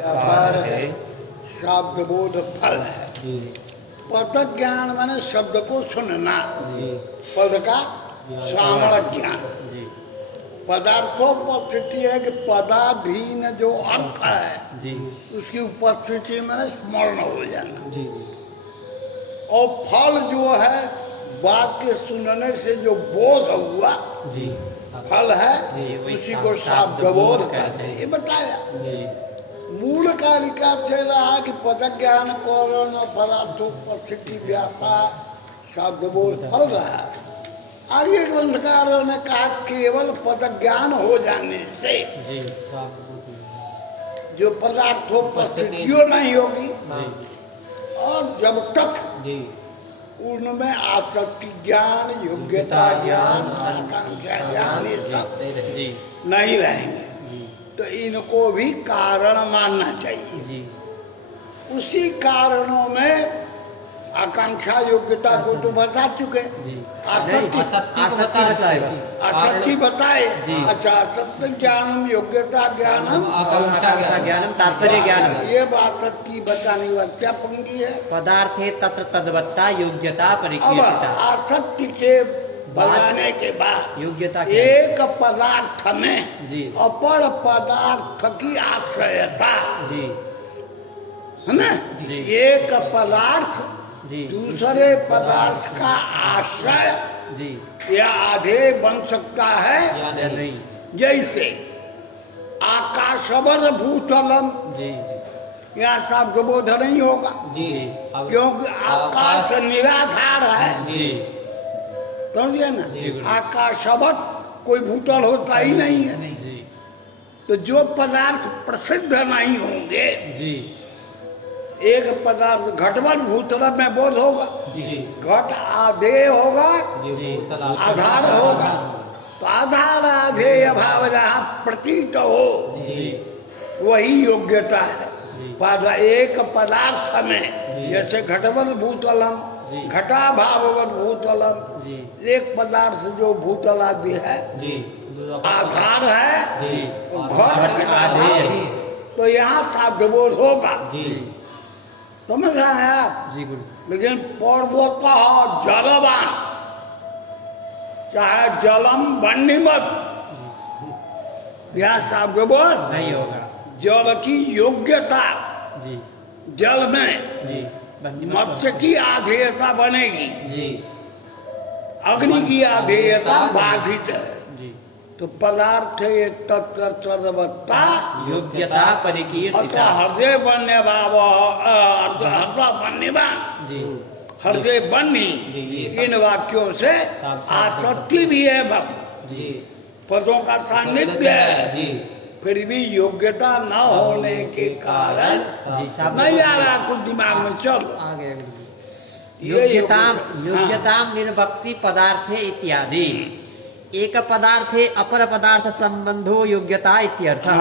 व्यापार है, शब्द बोध फल है। पद ज्ञान माने शब्द को सुनना, पद का श्रावण ज्ञान। पदार्थों पर स्थिति है कि पदाधीन जो अर्थ है उसकी उपस्थिति में स्मरण हो जाना। और फल जो है वाक्य सुनने से जो बोध हुआ फल है उसी को शब्द बोध कहते हैं। ये बताया मूल कारिका से रहा कि पद ज्ञान कौन पदार्थोपस्थिति व्यापार शब्द बोध फल रहा। आगे ग्रंथकारों ने कहा केवल पद ज्ञान हो जाने से जो पदार्थोपस्थितियों नहीं होगी और जब तक उनमें आसक्ति ज्ञान, योग्यता ज्ञान, आकांक्षा ज्ञान ये सब नहीं रहेंगे तो इनको भी कारण मानना चाहिए। उसी कारणों में आकांक्षा योग्यता को तो बता चुके, आसक्ति बताए। अच्छा, असत्य ज्ञानम योग्यता ज्ञानम आकांक्षा ज्ञानम तात्पर्य ज्ञानम, ये आसक्ति बताने वाली क्या पंक्ति है? पदार्थे तत्र तद्वत्ता योग्यता परिकीर्तिता। आसक्ति के बनाने के बाद योग्यता एक पदार्थ में अपर पदार्थ की आश्रयता है ना। एक पदार्थ दूसरे पदार्थ का आश्रय या आधे बन सकता है या नहीं। जैसे आकाशवद भूतलम, यहाँ शब्द बोध नहीं होगा क्योंकि आकाश निराधार है, समझिए ना। आकाशवत कोई भूतल होता ही नहीं है। तो जो पदार्थ प्रसिद्ध नहीं होंगे, एक पदार्थ घटवत भूतल में बोध होगा, घट आधे होगा, आधार होगा। तो आधार आधेय भाव जहाँ प्रतीत हो वही योग्यता है। एक पदार्थ में जैसे घटवत भूतलम, घटा भाववत भूतलम, एक पदार्थ जो भूतल आदि है आधार है, घट आधे, तो यहाँ साध्यबोध होगा। समझ रहे हैं आप? लेकिन पर्वतः जलवान, चाहे जलम बन्नीमत, यह साध्यबोध नहीं होगा। जल की योग्यता जल में मत्स्य की आधेयता बनेगी, अग्नि की आधेयता बाधित है। तो पदार्थ एक तत्व सर्वत्ता योग्यता परिकीर्तिता। हृदय बनने हृदय बनने हृदय बन्नी, इन वाक्यों से आसक्ति भी है, पदों का सान्निध्य है, फिर भी योग्यता न होने के कारण नहीं आ रहा कुछ दिमाग में। चलो आगे। योग्यताम निर्भक्ति पदार्थे इत्यादि। एक पदार्थे अपर पदार्थ संबंधो योग्यता इत्यर्थः।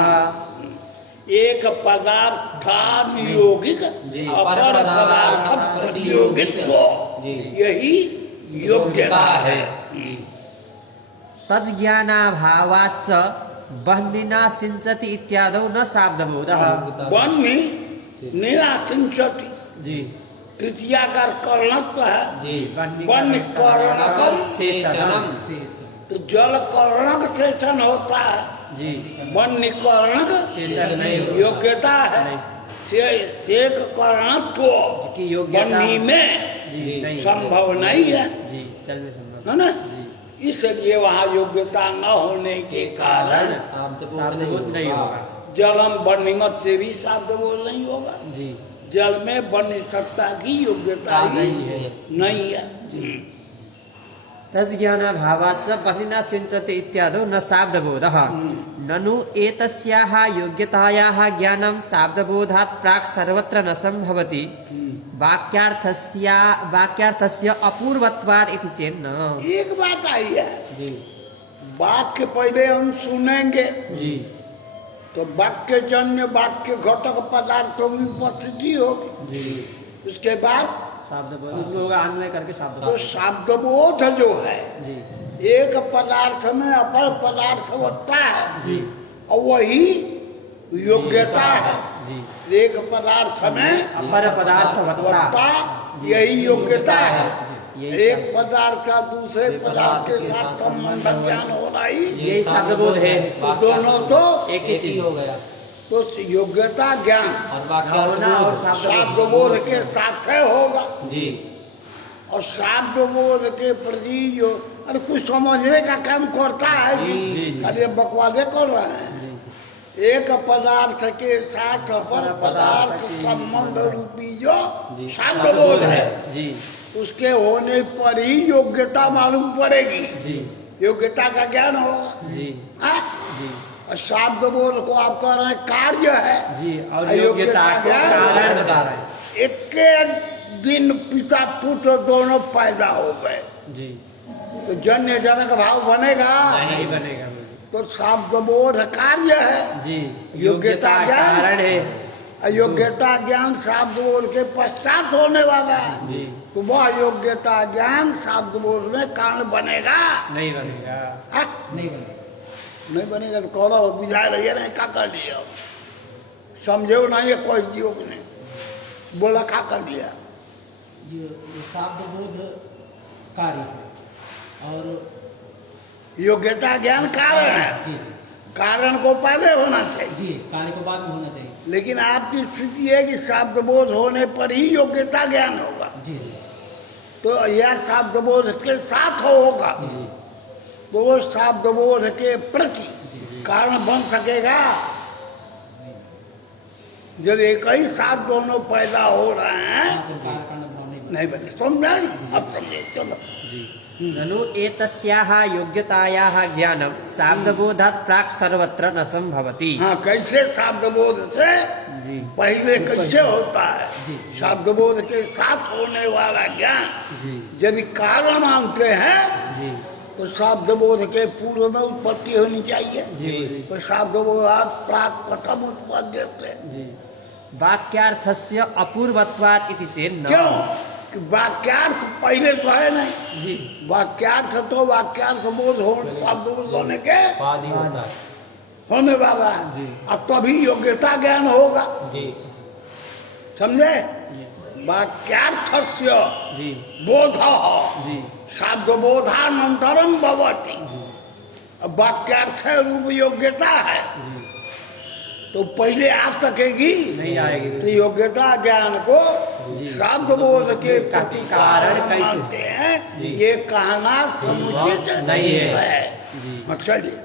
एक पदार्थानुयोगिक अपर पदार्थ प्रतियोगित्व, यही योग्यता है। तज्ज्ञानाभावाच्च बह्निना सिंचति इत्यादौ न शाब्दबोधः। बह्नि निरासिंचति, तृतीयाकार कर्णत्व है। बह्नि कर्णक सेचनम, तो जल कर्णक सेचन होता है, बह्नि कर्णक योग्यता है। सेक कर्णत्व बह्नि में संभव नहीं है, है ना। इसलिए वहाँ योग्यता न होने के कारण शाब्दबोध नहीं होगा। जलम बन्नीमत से भी शाब्दबोध नहीं होगा। जल में बन्नी सत्ता की योग्यता ही नहीं है। तज्ज्ञानाभावाच्च बह्निना सिंचति इत्यादौ न शाब्दबोधः। ननु एतस्याः योग्यतायाः ज्ञानं शाब्दबोधात् प्राक् सर्वत्र न संभवति, वाक्यार्थस्य अपूर्वत्वात् इति चेन्न। एक बात आई है, वाक्य पहले हम सुनेंगे तो वाक्य जन्य वाक्य घटक पदार्थों की उपस्थिति होगी, उसके बाद शाब्दबोध अन्वय करके शाब्द। तो शाब्दबोध जो है एक पदार्थ में अपर पदार्थ होता है और वही योग्यता है। जी। एक पदार्थ में अपर पदार्थ वत्ता, वत्ता, यही योग्यता है। यही एक पदार्थ का दूसरे पदार्थ के साथ संबंध ज्ञान होना ही यही शब्द बोध है। दोनों तो एक ही चीज हो गया। तो योग्यता ज्ञान भावना और शाब्द बोध के साथ है होगा जी। और शाब्द बोध के प्रति जो अरे कुछ समझने का काम करता है जी, जी। अरे बकवादे कर रहे हैं। एक पदार्थ के साथ अपर पदार्थ संबंध रूपी जो शाब्द बोध है जी, उसके होने पर ही योग्यता मालूम पड़ेगी जी, योग्यता का ज्ञान होगा जी, हाँ? जी, और शाब्द बोध को आप कह रहे हैं कार्य है जी। और योग्यता को कारण बता रहे हैं। एक दिन पिता पुत्र दोनों पैदा हो गए जी। तो जन्य जनक भाव बनेगा नहीं बनेगा तो शाब्द बोध कार्य है जी। योग्यता ज्ञान कारण है अयोग्यता ज्ञान शाब्द बोध के पश्चात होने वाला है जी। तो वह योग्यता ज्ञान शाब्द बोध में कारण बनेगा नहीं बनेगा। हाँ? नहीं बनेगा। नहीं बनेगा तो कौन बुझा रही है नहीं क्या कर लिया समझे नहीं है कोई जीव ने बोला क्या कर दिया ये शाब्द बोध कार्य है और योग्यता ज्ञान कारण है जी कारण को पहले होना चाहिए जी कार्य को बाद में होना चाहिए लेकिन आपकी स्थिति है कि शाब्द बोध होने पर ही योग्यता ज्ञान होगा जी तो यह शाब्द बोध के साथ होगा जी तो वो शाब्द बोध के प्रति कारण बन सकेगा जब एक ही साथ दोनों पैदा हो रहे हैं कारण भाव नहीं बने समझा अब समझे चलो ननु एतस्याः योग्यतायाः ज्ञानं शाब्दबोधात् प्राक् सर्वत्र न संभवति। हाँ कैसे शाब्द बोध से जी, पहले कैसे होता है जी। शाब्द बोध के साथ होने वाला ज्ञान जी, यदि कारण मानते हैं जी, तो शाब्द बोध के पूर्व में उत्पत्ति होनी चाहिए जी, जी, तो शाब्द बोधात् प्राक् कथम उत्पत्ति होते जी। वाक्यार्थस्य अपूर्वत्वात् इति चेत् न। क्यों कि वाक्यार्थ पहले तो है नहीं जी, वाक्यार्थ तो वाक्यार्थ बोध हो शब्द बोध होने के बाद ही होता है होने वाला है जी। अब तभी योग्यता ज्ञान होगा जी समझे वाक्यार्थस्य जी, बोध जी, शब्द बोधानंतरम भवति अब वाक्यार्थ रूप योग्यता है जी। तो पहले आ सकेगी नहीं आएगी। तो योग्यता ज्ञान को जी। शब्द बोध के प्रति कारण कारण कैसे? मानते हैं जी। ये कहना समुचित नहीं नहीं है। है जी। हाँ, चलिए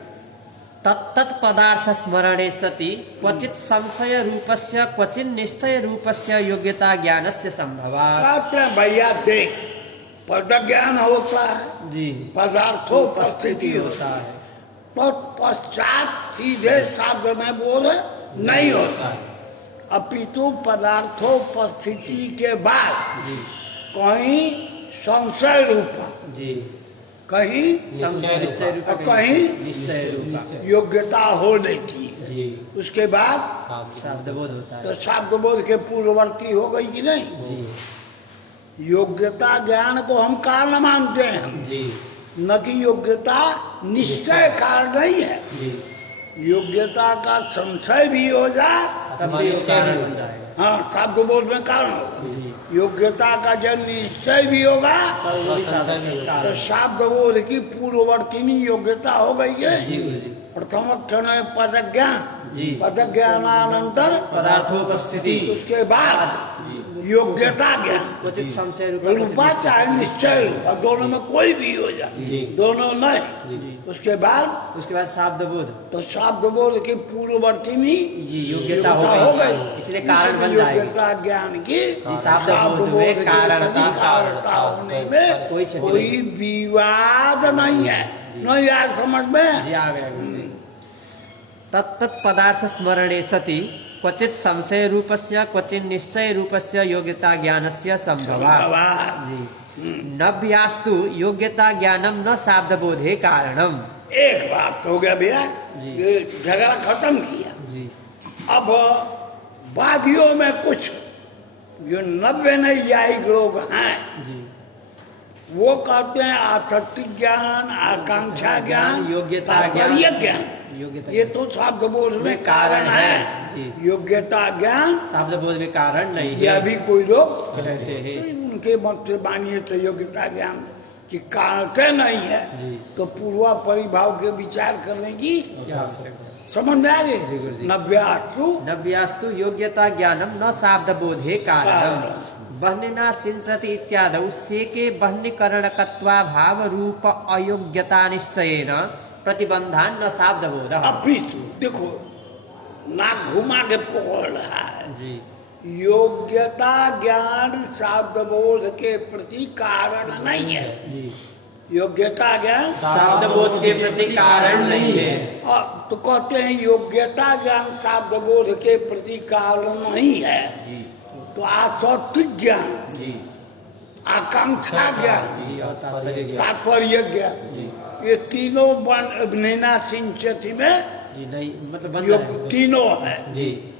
तत्तत् पदार्थ स्मरणे सति क्वचित् संशय रूपस्य क्वचित् निश्चय रूपस्य योग्यता ज्ञानस्य संभवात्। कहते हैं भैया देख पद ज्ञान होता है जी, पदार्थोपस्थिति होता है। तत्पश्चात सीधे शब्द में बोल नहीं होता है अपितु पदार्थोपस्थिति के बाद जी, कहीं संशय रूप जी। कहीं संशय निश्चय रूप और कहीं निश्चय रूप योग्यता हो लेती है जी, उसके बाद शब्द बोध होता तो है। शब्द बोध के पूर्ववर्ती हो गई कि नहीं जी, योग्यता ज्ञान को हम कारण मानते हैं जी, न कि योग्यता निश्चय कारण नहीं है जी। योग्यता का संशय भी हो जाए तब भी वो कारण बन जाएगा। हाँ शब्द बोध में कारण होगा जी, योग्यता का जब निश्चय भी होगा तब वो भी शब्द तो कारण। शब्द बोध की पूर्ववर्तिनी योग्यता हो गई है जी, जी, प्रथम क्षण में पद ज्ञान जी। पद ज्ञानानंतर पदार्थोपस्थिति उसके बाद योग्यता ज्ञान क्वचित संशय रूपा चाहे निश्चय रूप और दोनों में कोई भी हो जी। जाए दोनों नहीं जी। उसके बाद उसके बाद शब्द बोध तो शब्द बोध की पूर्ववर्तिनी जी, योग्यता हो गई। इसलिए कारण बन जाएगी। योग्यता ज्ञान की जी, शब्द बोध में के कारणता प्रति कारणता होने में कोई क्षति कोई नहीं। विवाद नहीं है जी। नहीं आया समझ में जी आ गया। तत्तत् पदार्थ स्मरणे सति क्वचित् संशय रूपस्य क्वचित् निश्चय रूपस्य योग्यता ज्ञानस्य संभवात्। संभवात्। जी, नव्यास्तु योग्यता ज्ञानम न शाब्दबोधे कारणम। एक बात तो हो गया भैया जी। ये झगड़ा खत्म किया जी, अब वादियों में कुछ जो 90 नैयायिक लोग हैं जी, वो कहते हैं आसक्ति ज्ञान आकांक्षा ज्ञान योग्यता तात्पर्य ज्ञान। ज्ञान योग्यता ये तो शब्द बोध में कारण है। जी। योग्यता ज्ञान शब्द बोध में कारण नहीं यह है भी कोई लोग कहते हैं। तो उनके मत से मानिए तो योग्यता ज्ञान की कारण नहीं है जी। तो पूर्वा परिभाव के विचार करने की क्या आवश्यकता है? समझ में आ जी, गुरु गई। जी। नव्यास्तु नव्यास्तु योग्यता ज्ञानम न शाब्द बोधे कारणम बहनिना सिंचति इत्यादौ सेके बहनीकरणकत्वा भाव रूप अयोग्यता निश्चयेन प्रतिबंधान न शाब्द बोध। अपितु देखो नाक घुमा के पकड़ रहा है। जी। योग्यता ज्ञान शब्द बोध के प्रति कारण नहीं है। जी। योग्यता ज्ञान शाब्द बोध के प्रति कारण नहीं है। और तो कहते हैं योग्यता ज्ञान शब्द बोध के प्रति कारण नहीं है। जी। तो आसक्ति ज्ञान, जी। आकांक्षा ज्ञान, जी और तात्पर्य ज्ञान। तात्पर्य ज्ञान, जी। ये तीनों नैना सिंचति में जी नहीं मतलब बंद है। तीनों है। जी।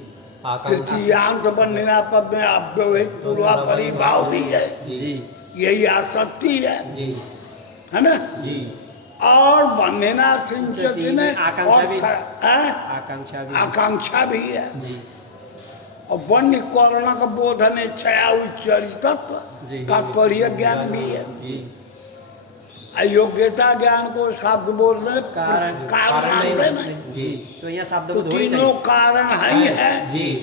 तृतीयांत बंधना पद में अव्यवहित पूर्वा परिभाव भी है। जी। यही आसक्ति है जी। ना। जी। और बंधना सिंचति में आकांक्षा भी- हैं? आकांक्षा भी आकांक्षा भी है। जी। और वन्य कर्ण का बोधन छया उच्चरित जी। तात्पर्य ज्ञान भी है। जी। अयोग्यता ज्ञान को शब्द बोल में कारण कारण मानते ना। जी। तो यहाँ शब्द तो बोध होनी तीनों चाहिए। कारण ही है। जी।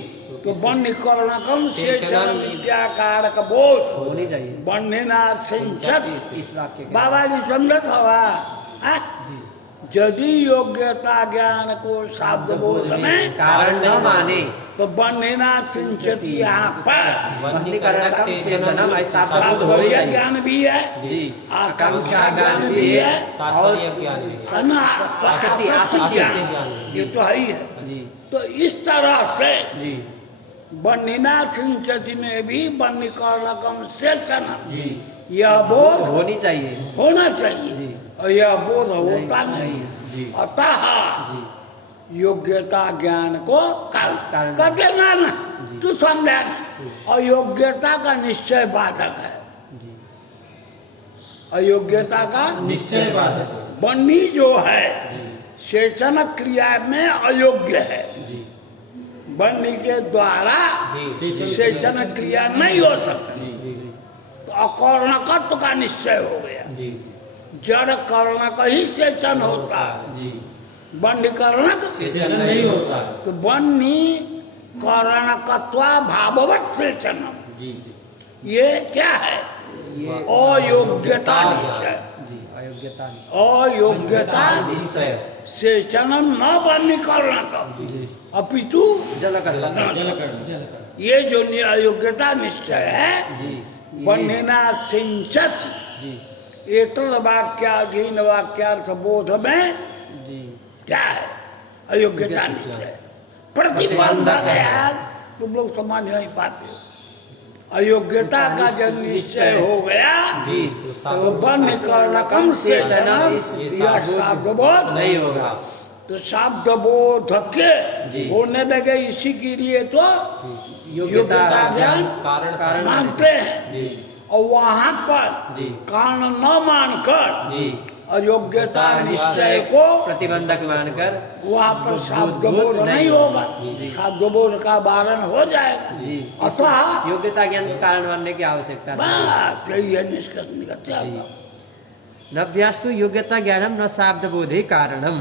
तो वन्य कर्णकम से चेतनम विद्याकार का बोध होनी चाहिए बंधना सिंचत। इस वाक्य के। बाबा जी समझत हवा हैं? जी। यदि योग्यता ज्ञान को शब्द बोध में कारण न माने तो बंधना सिंचती यहाँ पर वन्नीकरणकम सेचनम ऐसा शब्द बोध होनी तात्पर्य चाहिए। ज्ञान भी है, जी। आकांक्षा ज्ञान भी है और आसक्ति ज्ञान ज्ञान। ये तो है ही है। जी। तो इस तरह से जी। बंधना सिंचती में भी बंधीकरणकम सेचनम जी। यह बोध होनी चाहिए। होना चाहिए जी। और यह बोध होता नहीं। जी। अतः जी। योग्यता ज्ञान को कारण- कभी माना जी। तू समझा ना। अयोग्यता का निश्चय बाधक है। जी। अयोग्यता का निश्चय बाधक है। बन्नी जो है जी। सेचन क्रिया में अयोग्य है। जी। बन्नी के द्वारा जी। सेचन क्रिया नहीं हो सकती। जी। तो अकर्णकत्व का निश्चय हो गया। जी। जड़ कर्णक ही सेचन होता है। जी। बन्नी कर्णक सेचन नहीं होता। तो बन्नी कर्णकत्वा भाववत सेचनम जी। जी। ये क्या है? ये अयोग्यता निश्चय। जी। अयोग्यता अयोग्यता निश्चय। सेचनम न बन्नी कर्णक जी। अपितु जल कर जलकर ये जो अयोग्यता निश्चय है जी। बन्ना सिंचत जी। एतद वाक्याधीन वाक्यार्थ बोध में जी। क्या है? अयोग्यता निश्चय प्रतिबंधक है यार। तुम लोग समझ नहीं पाते हो। अयोग्यता का जब निश्चय हो गया जी। तो बन्य कर्णकम सेचनम इस यह शब्द बोध नहीं होगा। तो शब्द बोध के जी। होने लगे इसी के लिए तो योग्यता ज्ञान कारण मानते हैं। जी। और वहां पर जी। कारण न मानकर जी। अयोग्यता निश्चय को प्रतिबंधक मानकर वहाँ पर शब्द बोध नहीं होगा। जी। शब्द बोध का वारण हो जाएगा। जी। अतः योग्यता ज्ञान को कारण मानने की आवश्यकता नहीं। बस यही है निष्कर्ष निकलता है। नभ्यास्तु योग्यता ज्ञानम न शाब्द बोधे कारणम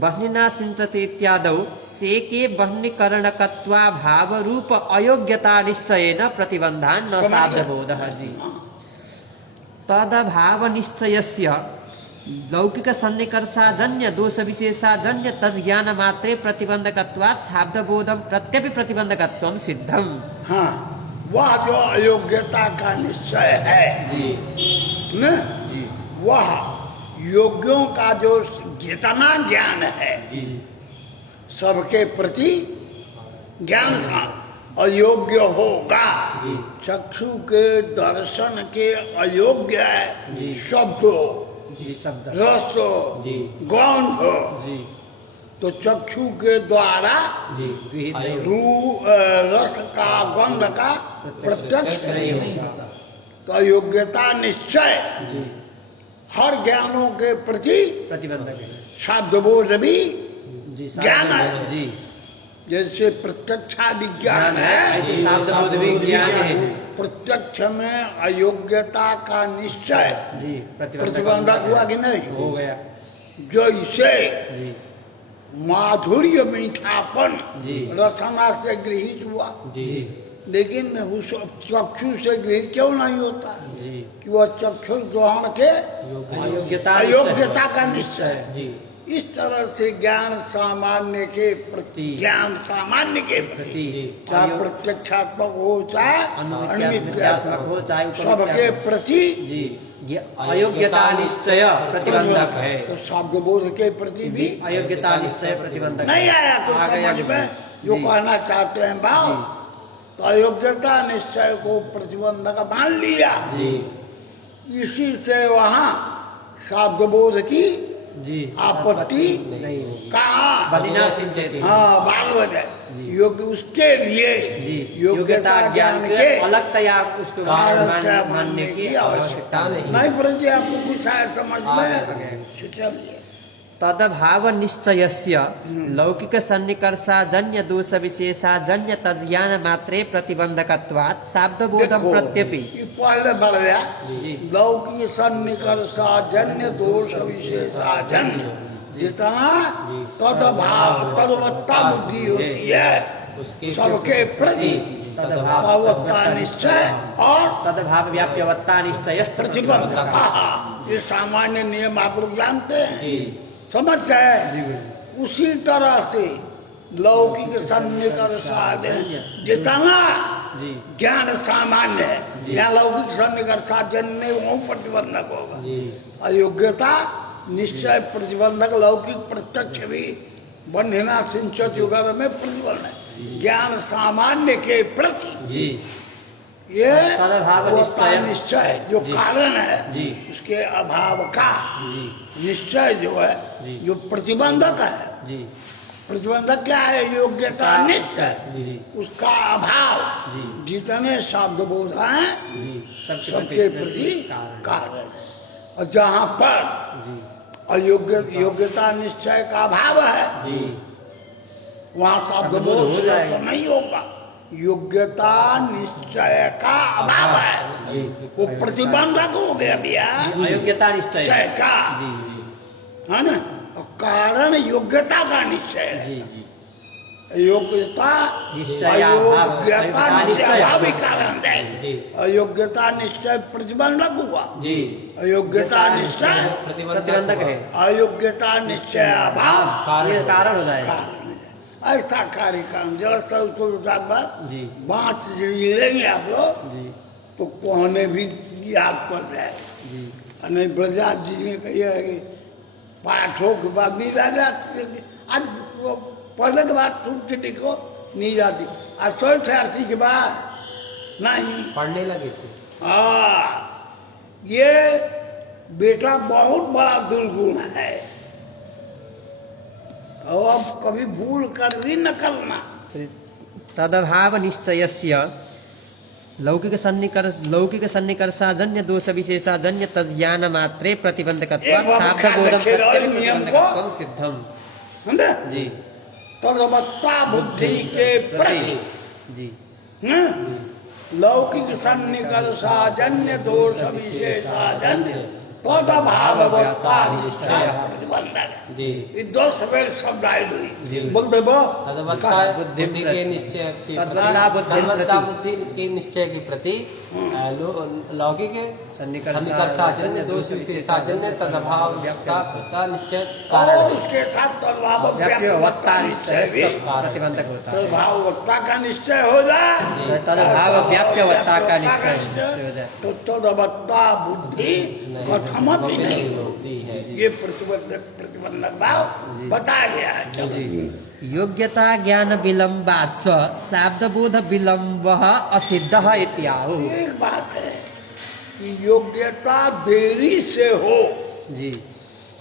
बहनिना सिंचते इत्यादौ सेके बहनीकरणकत्वा भाव रूप अयोग्यता निश्चयेन प्रतिबंधान न शाब्द बोधः। जी। तदभाव निश्चयस्य लौकिक सन्निकर्षाजन्य दोष विशेषाजन्य तज्ज्ञान मात्रे प्रतिबंधकत्वात् शाब्द बोधम प्रत्यपि प्रतिबंधकत्वम सिद्धम। हाँ, वह जो अयोग्यता का निश्चय है जी। न, जी। वह योग्यों का जो जितना ज्ञान है जी। सबके प्रति ज्ञान सा अयोग्य होगा। जी। चक्षु के दर्शन के अयोग्य है जी। शब्द जी। शब्द रस जी। गंध जी। तो चक्षु के द्वारा जी। विहित नहीं रस का गंध का प्रत्यक्ष नहीं नहीं होगा। तो अयोग्यता निश्चय जी। हर ज्ञानों के प्रति प्रतिबंधक है। शब्द बोध भी जी ज्ञान है। जी जैसे प्रत्यक्षादि ज्ञान है, ऐसे शाब्द बोध भी ज्ञान है। प्रत्यक्ष में अयोग्यता का निश्चय जी प्रतिबंधक हुआ कि नहीं? हो गया। जो इसे जी माधुर्य मीठापन जी। रसना से गृहित हुआ, जी लेकिन उस चक्षु से गृहित क्यों नहीं होता? जी कि वह चक्षु ग्रहण के अयोग्यता अयोग्यता का निश्चय। जी इस तरह से ज्ञान सामान्य के प्रति, ज्ञान सामान्य के प्रति, चाहे प्रत्यक्षात्मक हो चाहे अनुमित्यात्मक हो चाहे सबके उपमित्यात्मक। प्रति जी अयोग्यता निश्चय प्रतिबंधक है। तो शब्द बोध के प्रति भी अयोग्यता निश्चय प्रतिबंधक नहीं है। आया कुछ आ गया समझ में जो जी। कहना चाहते हैं भाव। तो अयोग्यता निश्चय को प्रतिबंधक मान लिया, जी इसी से वहाँ शब्द बोध की जी आपत्ति नहीं होगी। कहा बलिना सिंचेति। हाँ भागवत है। जी। योग्य उसके लिए जी योग्यता ज्ञान के अलगतया उसको कारणतया मानने की आवश्यकता नहीं। नहीं प्रति आपको कुछ आया समझ आ में? गया। चलिए तदभाव निश्चयस्य लौकिक सन्निकर्षाजन्य दोष विशेषाजन्य तज्ज्ञान मात्रे प्रतिबंधकत्वात् शाब्दबोधं देखो, प्रत्यपि। ये पहले बढ़ गया। जी लौकिक सन्निकर्षाजन्य दोष विशेषाजन्य जितना तदभाव तदवत्ता बुद्धि होती है उसके सबके प्रति तदभावत्ता निश्चय और तदभाव व्याप्यवत्ता निश्चय प्रतिबंध। ये सामान्य नियम आप लोग जानते हैं, जी समझ गए? उसी तरह से लौकिक सन्निकर्षाजन्य जितना जी ज्ञान सामान्य है, यहाँ लौकिक सन्निकर्षाजन्य वो प्रतिबंधक होगा। जी अयोग्यता निश्चय प्रतिबंधक, लौकिक प्रत्यक्ष भी बंधना सिंचत वगैरह में प्रतिबंध है। ज्ञान सामान्य के प्रति जी ये तदभाव निश्चय निश्चय जो जी। कारण है जी। उसके अभाव का जी निश्चय जो है जी। जो प्रतिबंधक है। जी प्रतिबंधक क्या है? योग्यता निश्चय, जी उसका अभाव। जी जितने शब्द बोध हैं जी सबके प्रति कारण। कारण है। और जहाँ पर जी योग्यता निश्चय का अभाव है जी वहाँ शब्द शब्द बोध बोध हो जाएगा। तो नहीं होगा। योग्यता निश्चय का अभाव है, जी वो प्रतिबंधक हो गया भैया अयोग्यता निश्चय निश्चय का, जी जी है ना? और कारण योग्यता का निश्चय है। जी जी योग्यता निश्चयाभाव, अयोग्यता अयोग्यता निश्चय निश्चय। अभाव ही कारण है। जी अयोग्यता निश्चय प्रतिबंधक हुआ, जी अयोग्यता निश्चय प्रतिबंधक है। अयोग्यता निश्चय अभाव ये कारण हो जाएगा। कारण है। ऐसा कार्यक्रम जरा सा उसको जी बाँच लेंगे आप लोग जी तो कहने भी याद पड़ जाए। जी नहीं ब्रजराज जी ने कहिए कि पाठों के बाद नहीं राजा आज वो पढ़ने के बाद सुन के देखो नहीं जाती, आज 100 के बाद नहीं। पढ़ने लगे थे। ये बेटा बहुत बड़ा दुर्गुण है और अब कभी भूल कर भी न करना। तदभाव निश्चयस्य लौकिक सन्निकर्षाजन्य दोष विशेषाजन्य तज्ज्ञान मात्रे प्रतिबंधकत्वात् एक बार शाब्दबोधं ख्याल रखिए, प्रत्यपि नियम को। प्रतिबंधकत्वं सिद्धम। समझे? जी तदवत्ता बुद्धि के प्रति जी लौकिक सन्निकर्षाजन्य दोष विशेषाजन्य तदभाववत्ता निश्चय प्रतिबंधक। जी ये 10 बेर शब्द आए जी। बोल देबो तदवत्ता बुद्धि बुद्धि के निश्चय के तद्वारा बुद्धि तदवत्ता प्रति। बुद्धि के निश्चय के प्रति लौकिक सन्निकर्षाजन्य दोष विशेषाजन्य तदभावता निश्चय कारण और है। उसके साथ तदभाव व्याप्यवत्ता निश्चय भी प्रतिबंधक होता है। तदभाववत्ता का निश्चय हो जाए, तदभाव व्याप्यवत्ता का निश्चय हो जाए तो तदवत्ता बुद्धि कथमपि नहीं होती होती है। ये प्रतिबंधक भाव बताया गया है। चलो। जी योग्यता ज्ञान विलंबाच्च शाब्दबोध विलंब असिद्ध इत्याहु। एक बात है कि योग्यता देरी से हो जी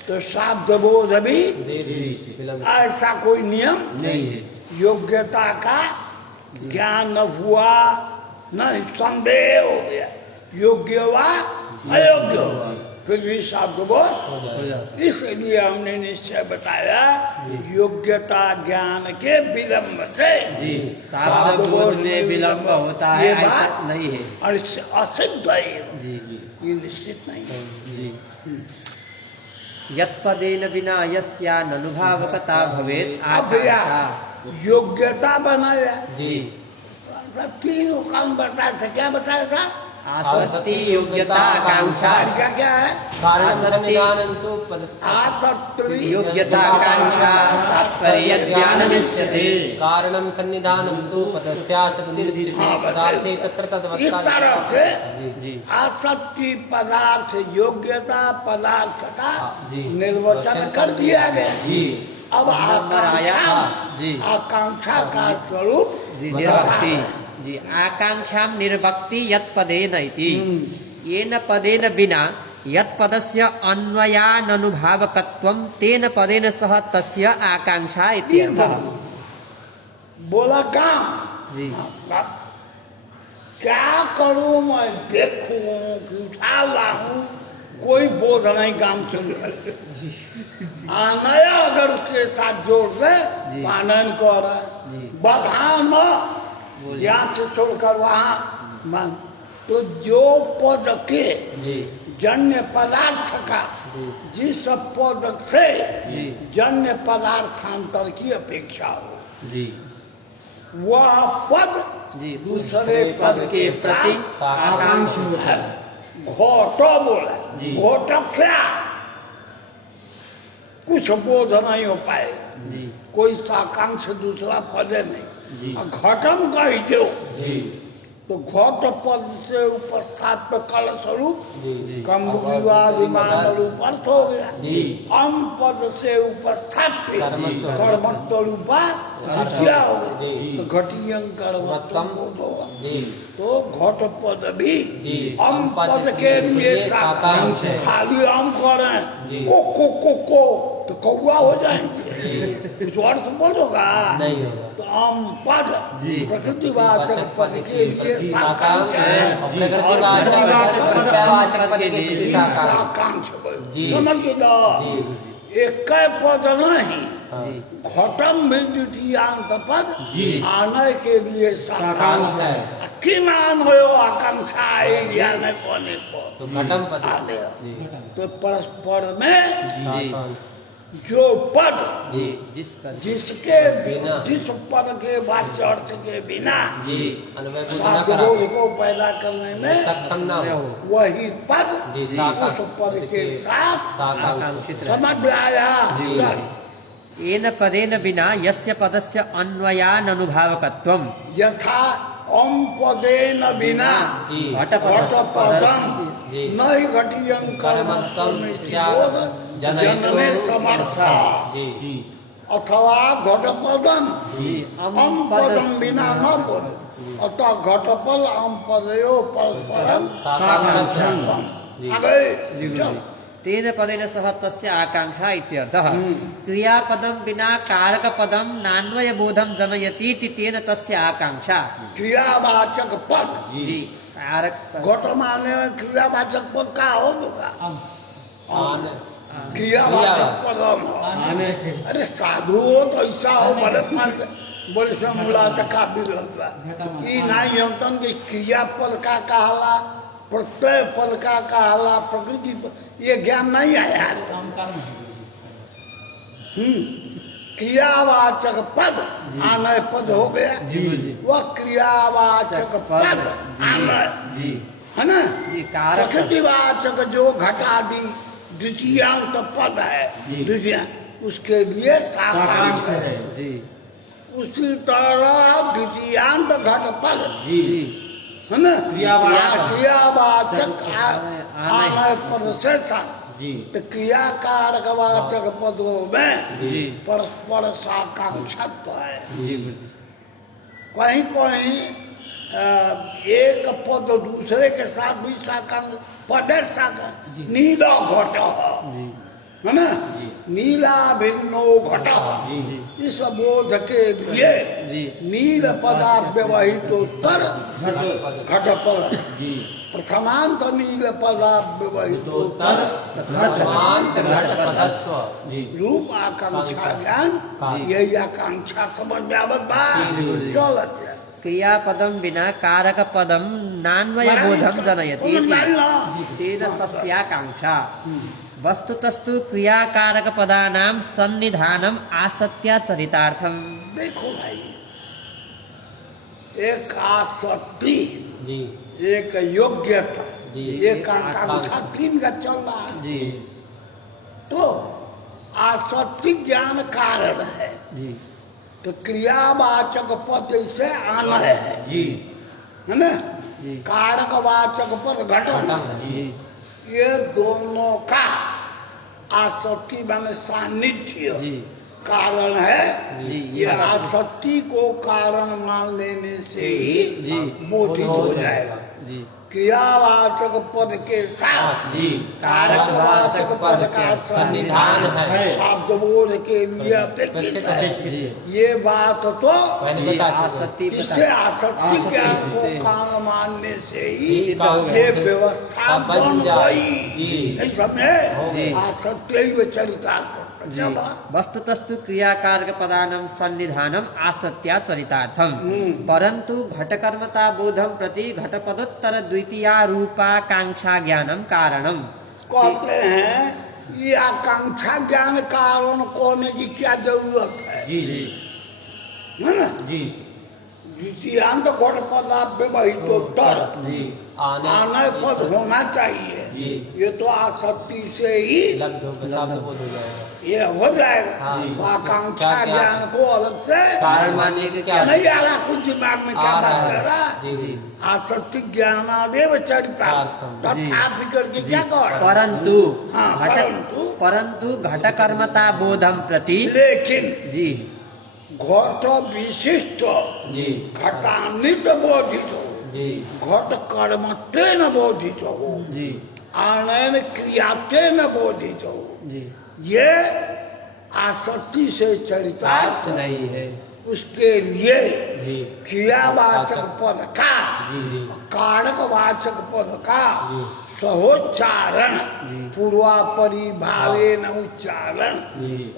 तो शाब्द बोध भी देरी से विलंब ऐसा कोई नियम नहीं है। योग्यता का ज्ञान न हुआ न संदेह हो गया, योग्य हुआ अयोग्य हुआ फिर भी शब्द बोध हो हो जाए। जाता इसलिए हमने निश्चय बताया योग्यता ज्ञान के विलंब से जी शाब्द बोध में विलंब होता है ये ऐसा बात नहीं है। और इससे असिद्ध है जी ये निश्चित नहीं है। जी यत्पदेन विना यस्याननुभावकता भवेत् अब भैया आकांक्षा। योग्यता बनाया जी तीनों काम बताया था। क्या बताया था? आसक्ति योग्यता आकांक्षा। क्या क्या है? कारण आसक्ति, सन्निधानन्तु पदस्थ आसक्ति योग्यता आकांक्षा तात्पर्य ज्ञानमिष्यते। कारणं सन्निधानं तु पदस्यासक्तिरुच्यते पदार्थे तत्र इस तद्वत्ता। तरह से जी जी आसक्ति पदार्थ योग्यता पदार्थ का जी निर्वचन कर दिया गया। जी अब नंबर आया आकांक्षा जी आकांक्षा का स्वरूप जी निर्भक्ति जी आकांक्षा निर्भक्ति यत्पदेन इति येन पदेन विना यत्पदस्य अन्वयाननुभावकत्वं तेन पदेन सह तस्य आकांक्षा इत्यर्थः। बोला काम जी क्या करूं मैं देखूं कि उठा लाऊं कोई बोध नहीं काम चल रहा है। नया अगर उसके साथ जोड़ दे जी। पानन कर जी बधान बोलिए। यहाँ से छोड़कर वहाँ मन तो जो पद के जी जन्य पदार्थ का जी जिस पद से जी जन्य पदार्थांतर की अपेक्षा हो जी वह पद जी दूसरे पद के प्रति आकांक्षा है। घोटो बोला जी। घोटो क्या कुछ बोध नहीं हो पाएगा। जी कोई साकांक्ष दूसरा पद नहीं। जी घटम कह दो जी तो घट पद से उपस्थाप्य कल स्वरूप जी जी कम विवाद विमान रूप अर्थ हो गया। जी अम पद से उपस्थाप्य कर्मत्व। कर्मत्व रूपा विद्या हो गई। जी। तो घटियं कर्मत्व कर्मत्वम। बोध होगा। जी तो घट पद भी जी। अम पद के लिए साकांक्ष है। खाली अम करें जी। को तो कौआ हो जाएंगे। जी कुछ अर्थ बोलोगा नहीं होगा। तो अम पद जी। प्रकृतिवाचक पद के लिए साकांक्ष है और और प्रकृतिवाचक पद के लिए साकांक्ष। साकांक्ष बोलो। जी। समझ लो जी एक पद नहीं हाँ। जी घटम भी द्वितीयांत पद जी। आने के लिए साकांक्ष साकांक्ष है। किमान हो आकांक्षा आई ज्ञान कोने को तो घटम पद आ गया। जी तो परस्पर में साकांक्ष जो पद जी जिस पर जिसके बिना। जिस पद के वाच्य अर्थ के बिना जी अन्वय बुद्ध न शब्द करा बोध को पैदा करने में सक्षम न हो। वही पद जी उस साकांक्ष पद के साथ साकांक्ष आकांक्षित रहे। समझ में आया। येन पदेन विना यस्य पदस्य अन्वयाननुभावकत्वं यथा अम पदेन बिना जी घटपदस्य घटपदम जी नहीं घटियं कर्मत्वम इति बोध जनने समर्थ जी अथवा घटपदम जी अम पदम बिना न बोध अतः घटपल अम पदयो परस्परम साकांक्षम। जी। आ गए। जी गुरुजी। तेन पदेन सह तस्य आकांक्षा इत्यर्थः। क्रियापदं विना कारकपदं नान्वयबोधं जनयति इति तेन तस्य आकांक्षा। क्रियावाचक पद जी कारक घट माने में क्रियावाचक पद का होगा आन क्रियावाचक पदम अरे साधु हो तो ऐसा हो भले बोले से मुलात का भी लगता ई नहीं होतन कि क्रिया पद का कहला प्रत्यय पद का कहला प्रकृति पद ये ज्ञान नहीं आया। क्रियावाचक पद आनय पद हो गया। जी गुरुजी। वह क्रियावाचक पद आनय जी है ना। जी कारक प्रकृतिवाचक जो घटादि द्वितीयांत पद है जी। द्वितीय उसके लिए साकांक्ष है। जी उसी तरह द्वितीयांत घट पद जी है ना क्रियावाचक क्रियावाचक आनय आनय पद से सा जी तो क्रियाकारक वाचक पदों में जी परस्पर साकांक्षत्व है। जी गुरुजी। कहीं कहीं एक पद दूसरे के साथ भी साकांक्ष पदे साकांक्ष नीला घट जी है ना, नीला भिन्नो घट, इस बोध के लिए नील पदार्थ व्यवहितोत्तर घटपद, प्रथमांत नील पदार्थ व्यवहितोत्तर रूप आकांक्षा ज्ञान, यही आकांक्षा समझ में आवत बा। चलत क्रियापदम विना कारक पदम नान्वय बोधम जनयति तेन तस्याकांक्षा। वस्तुतस्तु क्रियाकारक पदानां सन्निधानम आसत्या चरितार्थम। देखो भाई, एक आसक्ति, एक योग्यता, एक आकांक्षा, तीन का चल रहा है। तो आसक्ति ज्ञान कारण है, तो क्रियावाचक पद से आना है ना, कारक वाचक पद घटना, ये दोनों का आसक्ति माने सानिध्य कारण है। ये आसक्ति को कारण मान लेने से ही बोधित हो जाएगा। क्रियावाचक पद के साथ कारक वाचक पद का सन्निधान है, शब्द बोध के लिए अपेक्षित है। ये बात तो आसक्ति इससे आसक्ति ज्ञान को कारण मानने से ही ये व्यवस्था बन गई। नहीं समझे, आसक्ति चरितार्थ। वस्तुतस्तु क्रियाकारक पदानां सन्निधानम आसत्या चरितार्थम, परंतु घटकर्मता बोधम प्रति घटपदोत्तर द्वितीया रूपाकांक्षा ज्ञानम कारणम। कहते हैं ये आकांक्षा ज्ञान कारण होने की क्या जरूरत है? है ना, द्वितीयांत घटपदार्थ व्यवहितोत्तर आनय पद होना चाहिए। ये तो आसक्ति से ही ये हो जाएगा। आकांक्षा ज्ञान को अलग से कारण मानने के क्या नहीं आ रहा, कुछ दिमाग में क्या बात कर रहा। आसक्ति ज्ञानादेव चरितार्थ तथापि करके क्या कह, परंतु घटकर्मता बोधम प्रति, लेकिन घट विशिष्ट घटान्वित बोधित हो, घट कर्म तेन बोधित हो, आनयन क्रिया तेन बोधित हो, ये आसक्ति से चरितार्थ नहीं है। उसके लिए क्रियावाचक पद का, कारक वाचक पद का सहोच्चारण, पूर्वापरी भावेन उच्चारण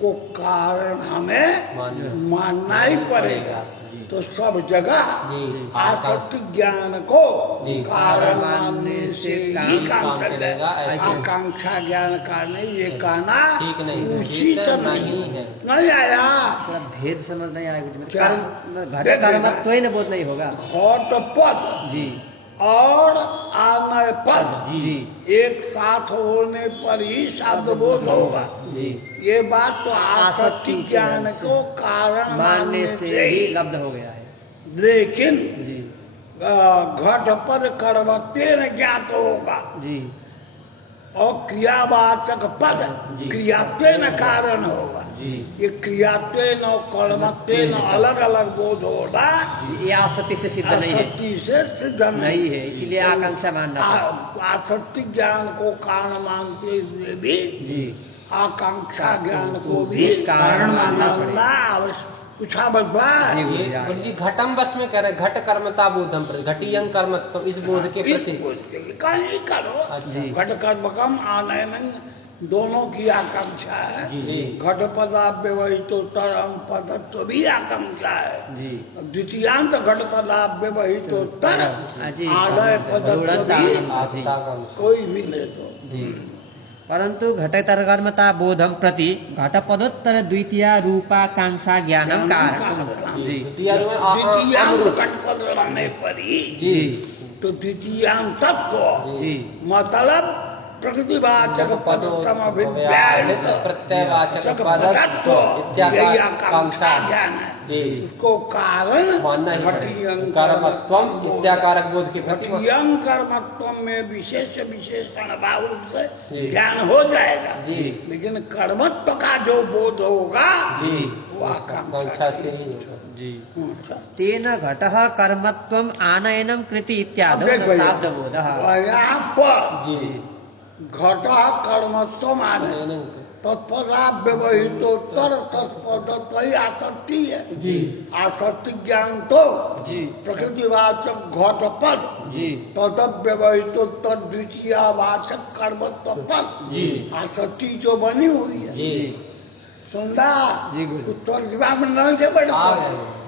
को कारण हमें मानना ही पड़ेगा। तो सब जगह आसक्ति ज्ञान को कारण मानने से ही काम चलेगा। आकांक्षा ज्ञान का नहीं, ये कहना उचित नहीं आया। भेद समझ नहीं आया, घट कर्मत्व ही बोध नहीं होगा। घट पद और आनय पद एक साथ होने पर ही शब्द बोध होगा। ये बात तो आसक्ति ज्ञान को कारण मानने से ही लब्ध हो गया है। लेकिन घट पद कर्मत्वेन ज्ञात होगा और क्रियावाचक पद क्रियात्वेन कारण होगा। ये क्रियात्वेन और कर्मत्वेन अलग अलग बोध होगा। ये आसक्ति से सिद्ध नहीं है, आसक्ति से सिद्ध नहीं है, इसलिए आकांक्षा मानना। आसक्ति ज्ञान को कारण मानते हुए भी आकांक्षा ज्ञान को भी कारण मानना आवश्यक। पूछा बदबा जी, घटम बस में कह रहे घट कर्मता बोधम प्रति, घटियं कर्मत्व, इस बोध के प्रति कहीं करो। घट कर्मकम आनयन दोनों की आकांक्षा है। घट पदार्थ व्यवहितोत्तर पदत्व भी आकांक्षा है। द्वितीयांत घट पदार्थ व्यवहितोत्तर आनय पदत्व भी कोई भी ले दो। परंतु घटकर्मता बोधम प्रति घटपदोत्तर द्वितीय रूपाकांक्षा ज्ञानम कारण। द्वितीयांत घटपद रहने पर ही तो द्वितीयांत तत्व मतलब प्रकृतिवाचक पद समभिव्याहृत प्रत्ययवाचक पदत्व यही आकांक्षा ज्ञान है। को कारण कर्मत्वम इत्याकारक बोध के प्रति कर्मत्व में विशेष विशेषण भाव से ज्ञान हो जाएगा। लेकिन कर्मत्व का जो बोध होगा वो आकांक्षा से ही होगा। तेन घटः कर्मत्वम आनयनम कृति इत्यादि शब्दबोधः। यहाँ पर घट कर्मत्व आनयन तत्परा व्यवहितोत्तर तत्पद वही आसक्ति है। जी आसक्ति ज्ञान तो जी प्रकृतिवाचक घटपद जी तद व्यवहितोत्तर द्वितीयवाचक कर्मत्वपद जी आसक्ति जो बनी हुई है। जी सुंदा जी गुरु। उत्तर जवाब में नहीं के बड़े आ गए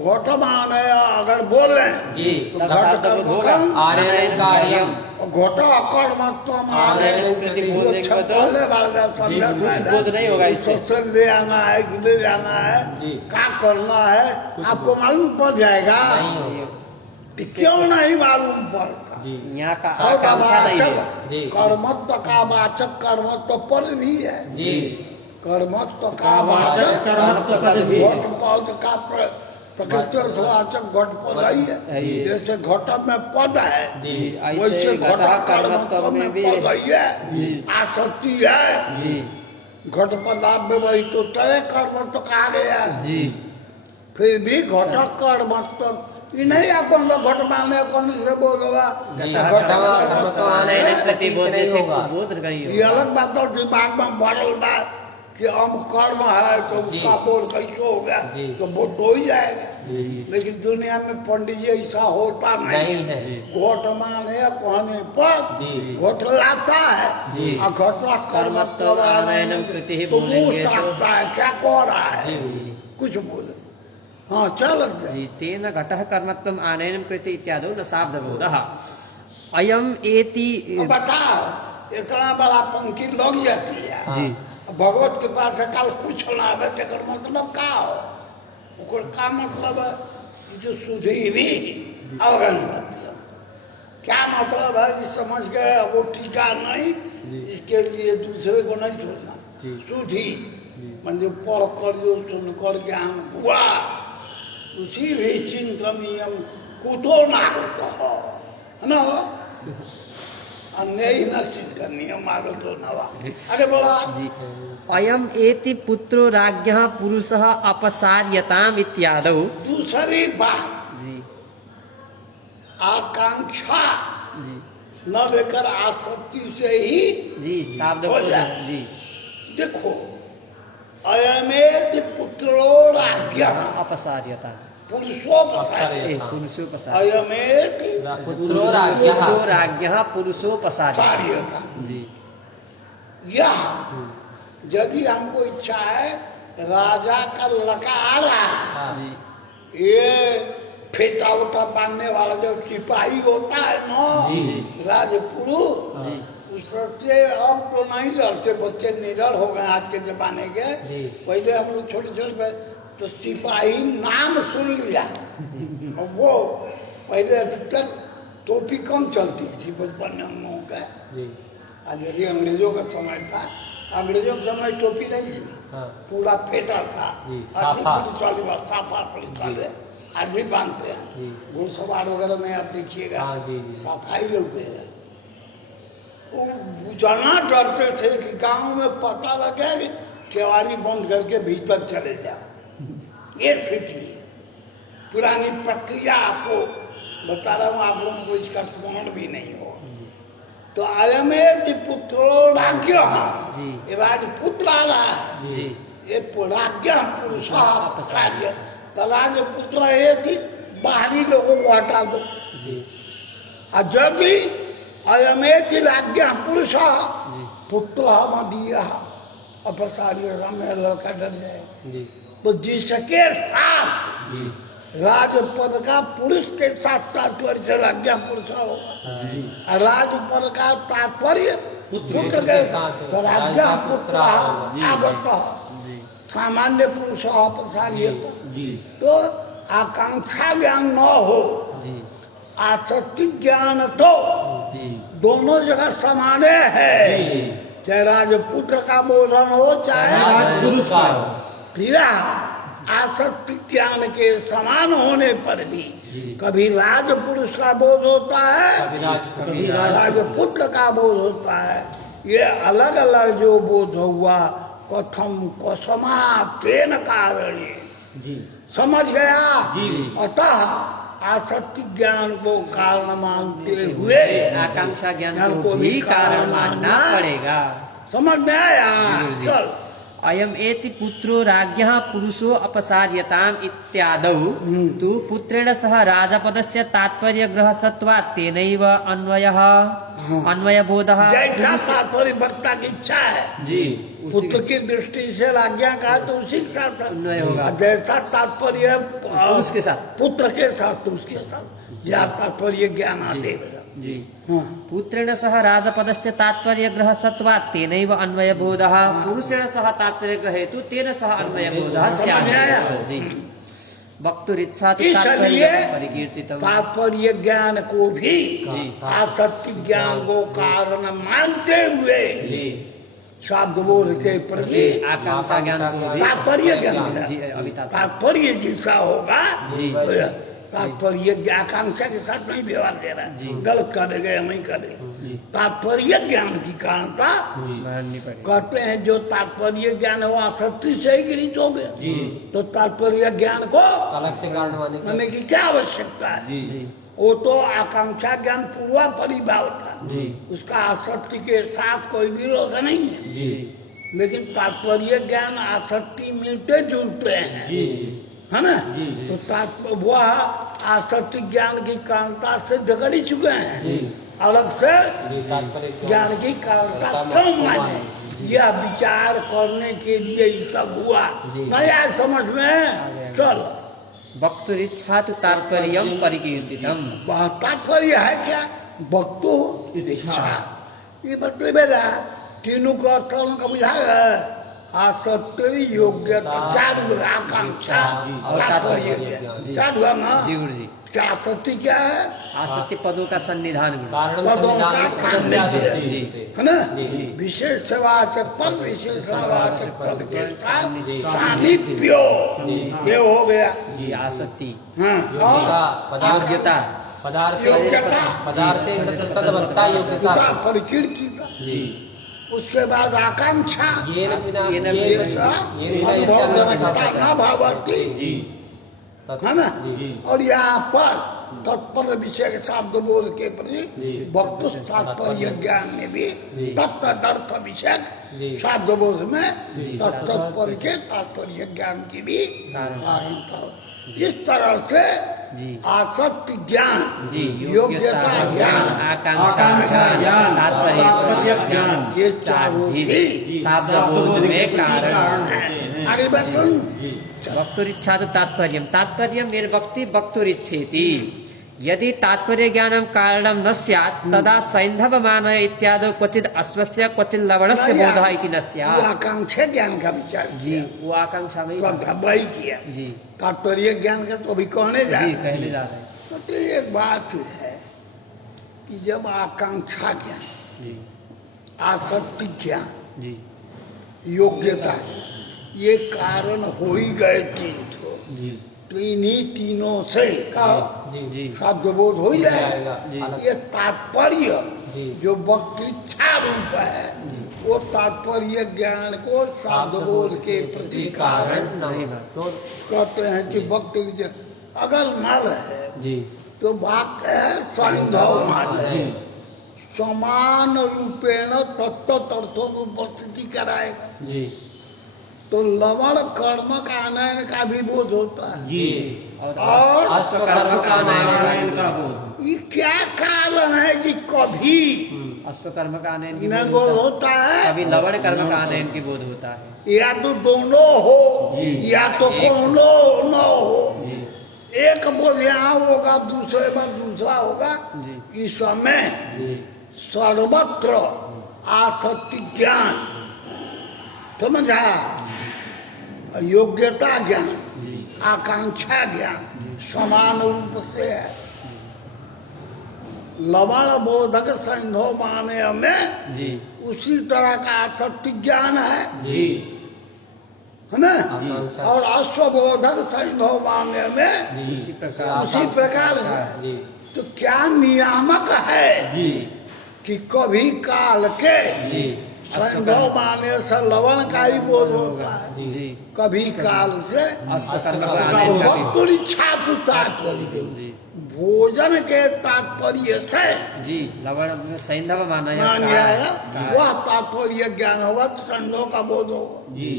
घटमान है अगर बोले जी तो तब घट सार्थक होगा। आर्यन कार्यम घट अकर्मत्व आर्यन प्रति बोल देंगे तो जी, कुछ बोध नहीं होगा इससे। सबसे ले आना है कि ले जाना है जी। क्या करना है आपको मालूम पड़ जाएगा। नहीं होगा। तो क्यों नहीं मालूम पड़ता। जी यहाँ का आकांक्षा नहीं है। जी। कर्मत्व का वाचक कर्मत्व पद भी है। जी कर्मत्व का का वाचक वाचक कर्मत्व पद भी है। घट का प्रकृतिवाचक घट पद ही है। है ही है। जैसे घट में पद है जी ऐसे वैसे घट घट कर्मत्व में भी पद ही है। जी आसक्ति है। जी घट पदार्थ वही तो तरह कर्मत्व कहा गया है। जी फिर भी घट कर्मत्व ये नहीं आपको हम लोग घट माने कौन से बोल होगा जी, घटः घटः कर्मत्व कर्मत्व आनयन आनयन प्रतिबोध नहीं से होगा। बोध रही ये होगा। अलग बात और दिमाग में बढ़ल बा कि हम कर्म है तो जी। उसका बोल कैसे हो गया जी। तो बोध हो ही जाएगा। जी लेकिन दुनिया में पंडित जी ऐसा होता नहीं नहीं है। घोट माने कहने पर जी। घोट लाता है जी। और घोटवा कर्मत्व आनयनम कृतिः तो बोलेंगे मुंह तो- ताकता है क्या कह रहा है जी कुछ बोले हाँ चल जी तेन घटः कर्मत्वम् आनयनं कृते इत्यादो न शाब्दबोधः अयम एति अब बताओ इतना बड़ा पंक्ति लग जाती है हाँ। जी भगवत कृपा से कल कुछ ना तेकर मतलब का हो ओकर का मतलब है कि जो सुधीरी अवगंतव्य क्या मतलब है कि समझ गए अब वो टीका नहीं जी। इसके लिए दूसरे को नहीं छोड़ना जी। सुधी जी। मतलब पढ़ कर जो सुन कर ज्ञान हुआ उसी भी चिंतनीयम कुतो नागत हो है ना अन्य न चिंतनीयम आगत हो नवा अरे बोला जी अयम एति पुत्रो राज्ञः पुरुषः अपसार्यताम् इत्यादौ दूसरी बात जी आकांक्षा जी न लेकर आसक्ति से ही जी शाब्दबोध जी देखो अयमेति पुत्रो राज्ञः अपसार्यता पुरुषोपसार्य पुरुषोपसार्य अयमेति पुत्रो राज्ञः पुत्रो राज्ञः पुरुषोपसार्य सार्यता जी यह यदि हमको इच्छा है राजा का लकार हाँ। जी ये फेटा उठा बांधने वाला जो सिपाही होता है ना जी। राजपुरुष जी उससे अब तो नहीं लड़ते बच्चे निडर हो गए आज के जमाने के जी। पहले हम लोग छोटे छोटे तो सिपाही नाम सुन लिया और वो पहले अधिकतर टोपी कम चलती थी बचपन हम लोगों का जी आज यदि अंग्रेजों का समय था अंग्रेजों के समय टोपी नहीं थी हाँ। पूरा फेटा था जी, आज भी साफा। पुलिस वाली बात साफा पुलिस जी। वाले आज भी बांधते हैं जी। घुड़सवार वगैरह में आप देखिएगा हाँ, जी, जी। सफाई लोग वो जाना डरते थे कि गांव में पता लगे कि केवाड़ी बंद करके भीतर चले जाओ ये स्थिति है पुरानी प्रक्रिया आपको बता रहा हूँ आप लोगों को इसका स्मरण भी नहीं हो तो अयमेति पुत्रो राज्ञ जी। ये राजपुत्र आ रहा है जी ये राज्ञ पुरुष अपसार्य तो राजपुत्र ये थी बाहरी लोगों को हटा दो जी और यदि अयमेति राज्ञ पुरुष जी पुत्र मदीय अपसार्य में लड़का डर जाए जी तो जिसके साथ जी राजपद का पुरुष के साथ तात्पर्य से राज्ञ पुरुष होगा जी और राजपद का तात्पर्य पुत्र के साथ तो राज्ञ पुत्र आगत जी सामान्य पुरुष अपसार्य जी तो आकांक्षा ज्ञान न हो जी आसक्ति ज्ञान तो जी दोनों जगह समाने है जी। चाहे राजपुत्र का बोधन हो चाहे राजपुरुष का क्रिया आसक्ति ज्ञान के समान होने पर भी जी। कभी राजपुरुष का बोध होता है कभी राजपुत्र का बोध होता है ये अलग अलग जो बोध हुआ कथम कसमा तेन कारणे जी समझ गया जी। अतः आसक्ति ज्ञान को कारण मानते हुए आकांक्षा ज्ञान को भी कारण मानना पड़ेगा समझ में आया? जी। चल अयम एति पुत्रो राज्ञः पुरुषो अपसार्यताम इत्यादौ तु पुत्रेण सह राजपदस्य तात्पर्यग्रहसत्वात् तेनैव अन्वयबोधः जैसा तात्पर्य वक्ता की इच्छा है जी पुत्र की दृष्टि से राज्ञा का तो उसी के साथ अन्वय होगा। और जैसा तात्पर्य पुरुष के साथ पुत्र के साथ तो उसके साथ या तात्पर्य ज्ञान आदेव जी पुत्रेण सह राजपदस्य तात्पर्यग्रहसत्वात् तेनैव अन्वयबोधः पुरुषेण सह तात्पर्यग्रह हेतु तेन सह अन्वयबोधः स्यात् जी वक्तुरिच्छा तु इसलिए तात्पर्यं परिकीर्तितम् तात्पर्य ज्ञान को भी आसक्ति ज्ञान को कारण मानते हुए शब्द बोध के प्रति आकांक्षा ज्ञान को भी तात्पर्य ज्ञान जी अभी तात्पर्य जैसा होगा जी। तात्पर्य आकांक्षा के साथ नहीं व्यवहार दे रहा जी। है गलत करेगा या नहीं करेगा तात्पर्य ज्ञान की कारणता माननी पड़ेगी कहते हैं जो तात्पर्य ज्ञान है वो आसक्ति से ही गृहित हो गया जी तो तात्पर्य ज्ञान को अलग से कारण मानने की क्या आवश्यकता है जी वो तो आकांक्षा ज्ञान पूर्वा परिभाव था जी उसका आसक्ति के साथ कोई विरोध नहीं है जी लेकिन तात्पर्य ज्ञान आसक्ति मिलते जुलते हैं जी है ना तो तात्पर्य वह आसक्ति ज्ञान की कारणता से झगड़ ही चुके हैं अलग से ज्ञान की कारणता क्यों माने यह विचार करने के लिए ये सब हुआ नहीं आया समझ में चलो वक्तुरिच्छा तु तात्पर्यं परिकीर्तितम् तात्पर्य है क्या वक्तु इच्छा ये मतलब मेरा तीनों का अर्थ का बुझा है आसक्ति योग्यता चार आकांक्षा और तात्पर्य चार हुआ ना जी गुरु जी क्या आसक्ति क्या है आसक्ति पदों का सन्निधान गुरु पदों का सान्निध्य जी है ना विशेष सेवाचक पद विशेष सेवाचक पद के साथ सामीप्यो ये हो गया जी आसक्ति हाँ योग्यता पदार्थे तद्वत्ता योग्यता परिकीर्तिता जी उसके बाद आकांक्षा येन विना न भावती जी है ना और यहाँ पर तत्पर विषय के शब्द बोध के प्रति वक्त तात्पर्य ज्ञान में भी तत्तर्थ विषय शब्द बोध में तत्पर के तात्पर्य ज्ञान की भी कारण था इस तरह से आसक्ति ज्ञान योग्यता ज्ञान आकांक्षा ज्ञान तात्पर्य ज्ञान ये चारों भी शब्द बोध में कारण है आगे बात सुन वक्तुरिच्छा तो तात्पर्यं तात्पर्यं निर्वक्ति वक्तुरिच्छेति यदि तात्पर्य ज्ञानम कारणम न स्यात् तदा सैंधवमान इत्यादि क्वचिद अश्वस्य क्वचिद लवणस्य बोधः इति न स्यात् आकांक्षा ज्ञान का विचार जी वो आकांक्षा में वही किया जी तात्पर्य ज्ञान का तो अभी कहने जा जी रहे कहने जा रहे हैं तो एक बात है कि जब आकांक्षा ज्ञान जी आसक्ति ज्ञान जी योग्यता ये कारण हो ही गए तीन जी तो इन्हीं तीनों से का जी शब्द बोध हो ही जाएगा जी ये तात्पर्य जो वक्तृच्छा रूप है वो तात्पर्य ज्ञान को शब्द बोध के प्रति कारण नहीं कहते हैं कि वक्त अगर नल है जी तो वाक्य है संधव मान है समान रूपेण तत्व अर्थों को उपस्थिति कराएगा जी तो लवण कर्म का आनयन का भी बोध होता है जी और अश्वकर्म का आनयन का बोध ये क्या कारण है कि कभी अश्वकर्म का आनयन की न बोध बोध होता होता है है कभी लवण कर्म का आनयन की बोध होता है या तो दोनों हो जी। या तो कोनो न हो जी एक बोध यहाँ होगा दूसरे बार दूसरा होगा जी इस समय जी सर्वत्र आसक्ति ज्ञान समझा योग्यता ज्ञान जी आकांक्षा ज्ञान समान रूप से है लवण बोधक संधो माने में जी उसी तरह का आसक्ति ज्ञान है जी है ना और अश्वबोधक संधो माने में इसी प्रकार उसी प्रकार है तो क्या नियामक है जी कि कभी काल के जी संभव माने से लवण का ही बोध होता है, जी कभी काल से अश्वकर्म आने कभी भक्तुल इच्छा तो तात्पर्य, जी भोजन के तात्पर्य से जी लवण में सैंधव माना या मान कहा लिया है। है, वह तात्पर्य ज्ञान होगा तो संभव का बोध होगा। जी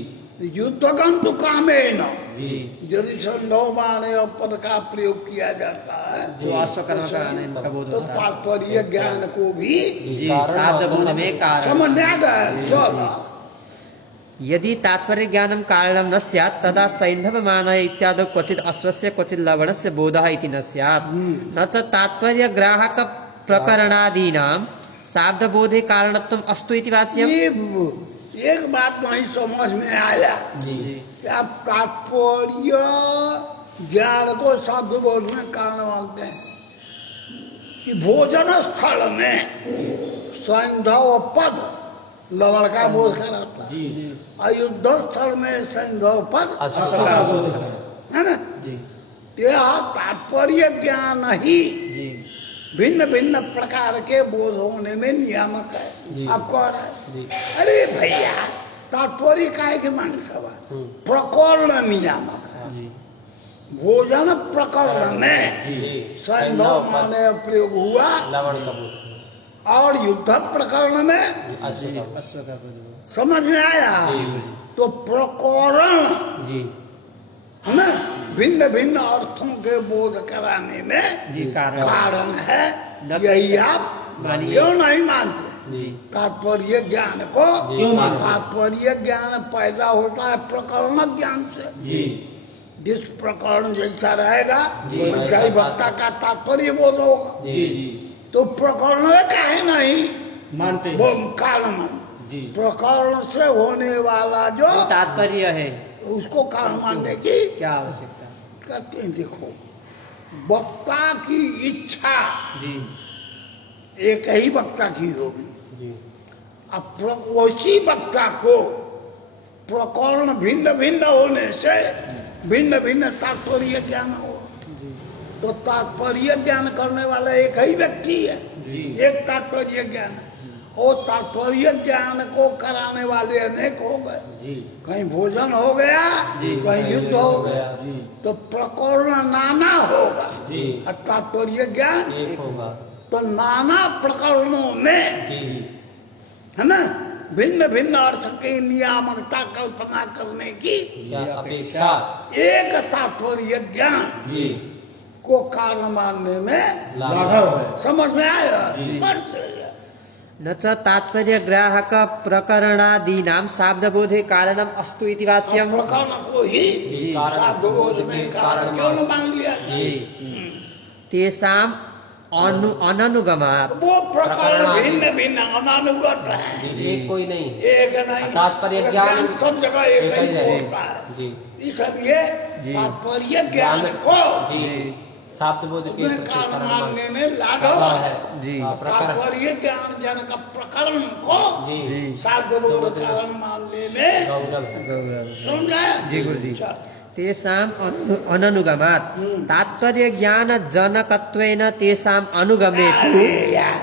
युद्धगम तो कामे न, जी यदि संभव माने और पद का प्रयोग किया जाता है जो अश्वकर्म का आने का बोध तो होता है। तात्पर्य ज्ञान को भी जी साध बोध में कारण समझ में आ गया। चलो यदि तात्पर्य ज्ञानम कारणम न स्यात् तदा सैन्धवमान इत्यादि क्वचित् अश्वस्य क्वचित् लवणस्य बोधः इति न स्यात् न च तात्पर्य ग्राहक प्रकरणादीनां शाब्दबोधे कारणत्वम् अस्तु इति वाच्यम्। ये एक बात नहीं समझ में आया जी कि आप तात्पर्य ज्ञान को शब्द बोध में कारण मानते हैं कि भोजन स्थल में सैंधव पद लवण का बोध कराता है, जी अयुद्ध स्थल में सैंधव पद अश्व का बोध है ना। जी यह तात्पर्य ज्ञान ही जी भिन्न भिन्न प्रकार के बोध होने में नियामक जी। है। आप कह रहे हैं जी अरे भैया तात्पर्य काय के मान सवा प्रकरण नियामक है। जी भोजन प्रकरण में जी सैंधव माने प्रयोग हुआ लवण का बोध और युद्ध प्रकरण में अश्व जी का बोध। अश्व का बोध समझ में आया। जी तो प्रकरण जी है ना भिन्न भिन्न अर्थों के बोध कराने में जी कारण कारण है। न- यही आप मानिए। क्यों नहीं मानते। जी तात्पर्य ज्ञान को क्यों मानते? तात्पर्य ज्ञान पैदा होता है प्रकरण ज्ञान से। जी जिस प्रकरण जैसा रहेगा जी। वैसा ही वक्ता का तात्पर्य बोध होगा। जी जी तो प्रकरण में काहे नहीं मानते वो कारण मानते। जी प्रकरण से होने वाला जो जो तात्पर्य है उसको कारण मानने की क्या आवश्यकता। कहते हैं। देखो वक्ता की इच्छा जी एक ही वक्ता की होगी। जी अब उसी वक्ता को प्रकरण भिन्न भिन्न होने से भिन्न भिन्न तात्पर्य ज्ञान हो। जी तो तात्पर्य ज्ञान करने वाला एक ही व्यक्ति है। जी एक तात्पर्य ज्ञान है और तात्पर्य ज्ञान को कराने वाले अनेक हो गए। जी कहीं भोजन हो गया जी। कहीं युद्ध हो गया। जी तो प्रकरण नाना होगा जी और तात्पर्य ज्ञान एक होगा। तो नाना प्रकरणों में जी है ना भिन्न भिन्न अर्थ की नियामकता कल्पना करने की क्या अपेक्षा। एक तात्पर्य ज्ञान जी को कारण मानने में लाघव है। समझ में आया। जी। बस। न च तात्पर्य ग्राहक प्रकरणादीनां शाब्दबोधे कारणम अस्तु इति वाच्यम्। प्रकरण को ही जी, कारण शाब्दबोध में कारण क्यों न मान लिया। जी तेषाम् अननुगमात् वो प्रकरण प्रकरण भिन्न भिन्न अनानुगत है। जी एक कोई नहीं। एक नहीं तात्पर्य ज्ञान सब जगह एक ही रहे। होता है। जी इसलिए जी। तात्पर्य ज्ञान को जी शाब्द बोध के अपने कारण मानने में लाघव है। जी हाँ, प्रकरण तात्पर्य ज्ञान जनक प्रकरण को जी जी शाब्दबोध कारण मानने में गौरव है। गौरव समझाया। जी गुरुजी। चल। तेषाम् अननुगमात् तात्पर्य ज्ञान जनकत्वेन तेषाम् अनुगमेतु। अरे यार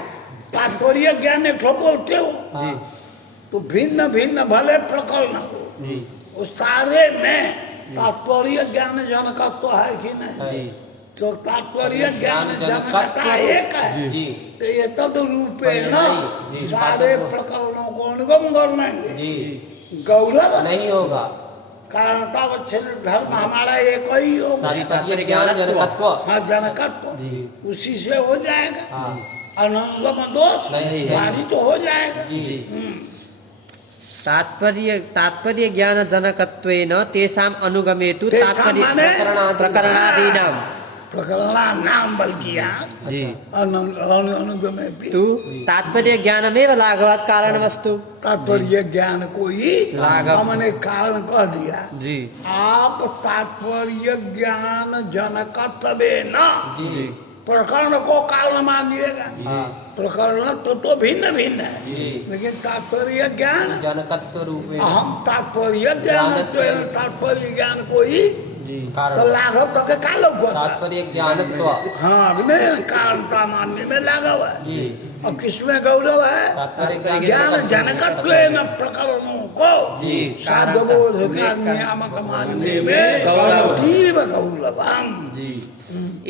तात्पर्य ज्ञान एक ठो बोलते हो जी तो भिन्न भिन्न भले प्रकरण हो जी वो सारे में तात्पर्य ज्ञान जनकत्व है कि नहीं। जी तो तात्पर्य ज्ञान जनकता एक है। जी तो ये तद रूपेण जी। सारे प्रकरणों को अनुगम कर लेंगे। जी गौरव नहीं होगा। कारणतावच्छेद धर्म हमारा एक ही होगा। तात्पर्य ज्ञान जनकत्व। हाँ जनकत्व जी उसी से हो जाएगा। हाँ अनुगम दोष नहीं है। वाणी तो हो जाएगा। जी तात्पर्य ज्ञान जनकत्वेन तेषाम् अनुगमेतु तेषां तात्पर्य माने प्रकरणादीनां। प्रकरणा नाम बल्कि यहाँ जी अनुगमे भी तु तात्पर्य ज्ञानमेव लाघवात् कारणमस्तु। तात्पर्य ज्ञान को ही लाघव। हमने कारण कह दिया। जी आप तात्पर्य ज्ञान जनकत्व न जी प्रकरण को कारण मानिएगा। हाँ प्रकरण तो भिन्न भिन्न है जी लेकिन तात्पर्य ज्ञान जनकत्व रूप में हम तात्पर्य ज्ञान जानते हैं। तात्पर्य ज्ञान को ही जी तो कारण लाघव तो के का लोग तात्पर्य ज्ञानत्व हाँ नहीं कारणता मानने में लाघव है जी और किसमें गौरव है तात्पर्य ज्ञान जनकत्व न प्रकरणों को जी शब्दबोध का नियामक मानने में अतीव गौरवम जी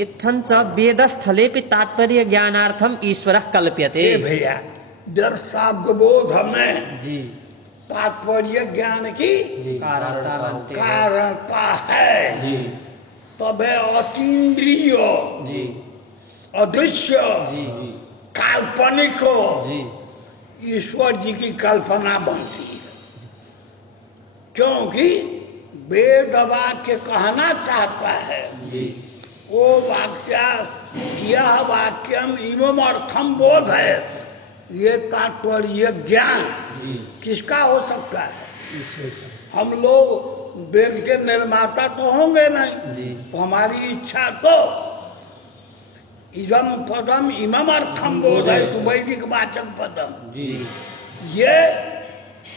इत्थं च वेदस्थलेपि तात्पर्य ज्ञानार्थम ईश्वरः कल्प्यते। ए भैया जब शब्दबोध में जी तात्पर्य ज्ञान की कारणता मानते हैं। कारणता है जी तब है अतीन्द्रिय जी अदृश्य जी काल्पनिक जी ईश्वर जी की कल्पना बनती है क्योंकि वेद वाक्य कहना चाहता है जी वो वाक्य यह वाक्यम इवम अर्थम बोध है ये तात्पर्य ज्ञान जी किसका हो सकता है। ईश्वर हम लोग वेद के निर्माता तो होंगे नहीं जी तो हमारी इच्छा तो इदम पदम इमम अर्थम बोध है तो वैदिक वाचक पदम जी ये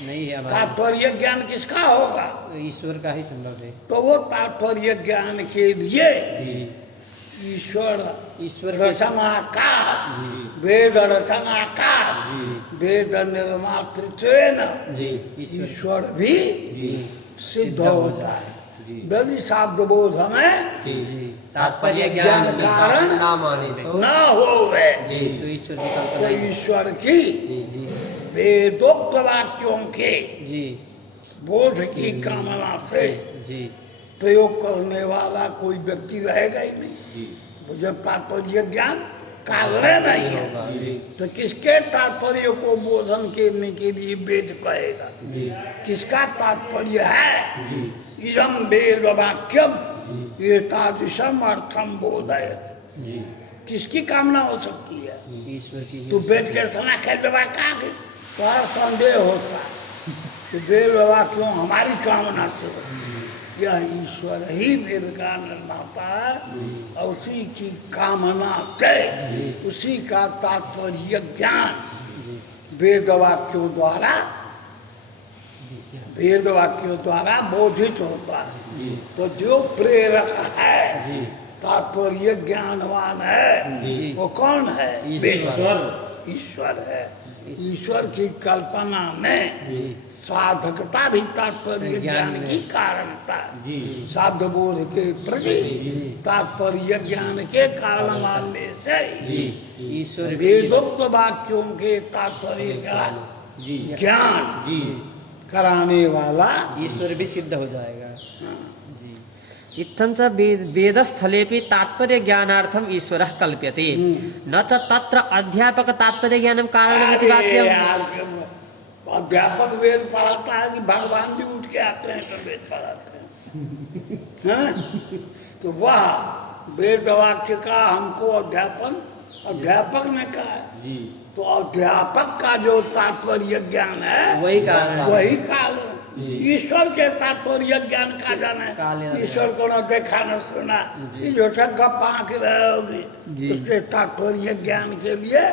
नहीं है हमारा तात्पर्य ज्ञान किसका होगा। ईश्वर का ही संभव है। तो वो तात्पर्य ज्ञान के लिए जी ईश्वर ईश्वर के रचनाकार जी वेद रचनाकार जी वेद निर्मातृत्वेन जी ईश्वर भी जी सिद्ध होता है। जी यदि शब्दबोध में जी जी तात्पर्य ज्ञान ज्ञान कारण ना माने तो न होवे जी तो ईश्वर की तो कल्पना ही- ईश्वर की जी जी वेदोक्त वाक्यों के जी बोध की कामना से जी प्रयोग करने वाला कोई व्यक्ति रहेगा ही नहीं। जी तो जब तात्पर्य ज्ञान कारण नहीं होगा है जी तो किसके तात्पर्य को बोधन करने के लिए वेद कहेगा। जी किसका तात्पर्य है जी इदम वेद वाक्यम जी ये तादृशम अर्थम बोध है। जी किसकी कामना हो सकती है। ईश्वर की तो वेद के सना कह दबा का तो संदेह होता है तो वेद वाक्यों हमारी कामना से यह ईश्वर ही वेद का निर्माता है और उसी की कामना से उसी का तात्पर्य ज्ञान जी वेद वाक्यों द्वारा बोधित होता है। जी तो जो प्रेरक है जी तात्पर्य ज्ञानवान है जी वो कौन है। ईश्वर। ईश्वर है। ईश्वर की कल्पना में जी साधकता भी तात्पर्य ज्ञान की कारणता जी शब्द बोध के प्रति जी तात्पर्य ज्ञान के कारण मानने से जी ईश्वर वेदोक्त वाक्यों के तात्पर्य का जी ज्ञान जी कराने वाला ईश्वर भी सिद्ध हो जाएगा। जी इत्थं च वेदस्थलेपि तात्पर्य ज्ञानार्थम ईश्वरः कल्प्यते न च तत्र अध्यापक तात्पर्य ज्ञानम कारणमिति वाच्यम। यार, अध्यापक वेद पढ़ाता है कि भगवान जी उठ के आते हैं तो वेद पढ़ाते हैं हैं? तो वह वेद वाक्य का हमको अध्यापक ने कहा है। जी तो अध्यापक का जो तात्पर्य ज्ञान है वही कारण वही काल है। ईश्वर के तात्पर्य ज्ञान का जाना काल है। है। ईश्वर को न देखा न सुना ये जो गप्पा आंख रहे होगी जी। उसके तात्पर्य ज्ञान के लिए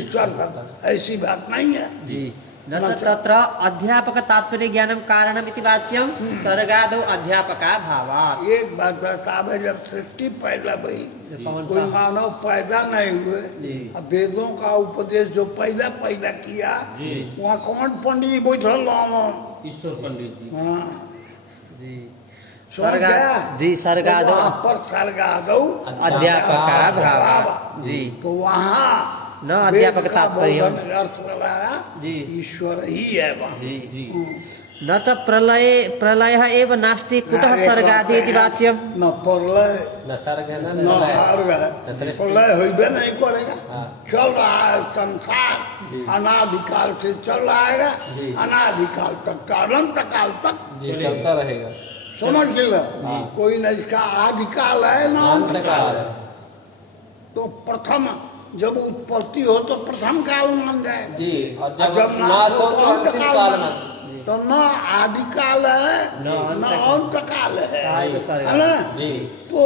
ईश्वर का ऐसी बात नहीं है। जी न च तत्र अध्यापक तात्पर्य ज्ञानम कारणमिति वाच्यम सर्गादौ अध्यापका भावात्। एक बात बतावे जब सृष्टि पैदा हुई कौन कोई सा मानव पैदा नहीं हुए जी अब वेदों का उपदेश जो पैदा किया जी वहाँ कौन पंडित बैठल ईश्वर पंडित जी हाँ जी समझ गया? जी सर्गादौ तो वहाँ पर सर्गादौ अध्यापका भावात्। जी तो वहाँ न अध्यापक वेद का तात्पर्य बोधन अर्थ लगाया जी ईश्वर ही है वहाँ। जी जी न च प्रलयः एव नास्ति कुतः सर्गादि इति वाच्यम। न प्रलय न सर्ग है न अर्घ है न सृष्टि। प्रलय होइबे नहीं करेगा। हाँ। चल रहा है संसार जी। अनादिकाल से चल रहा है जी। अनादिकाल तक अनंत काल तक जी चलता रहेगा समझ गए जी। कोई न इसका आदिकाल है ना अंत अंत काल काल है। है। तो प्रथम जब उत्पत्ति हो तो प्रथम काल मान जाएगा जी और जब जब नाश नाश हो हो तो तो अंत अंतिम काल काल में। में तो न आदिकाल है न अंत न अंत काल है काल है सर्ग ना। जी तो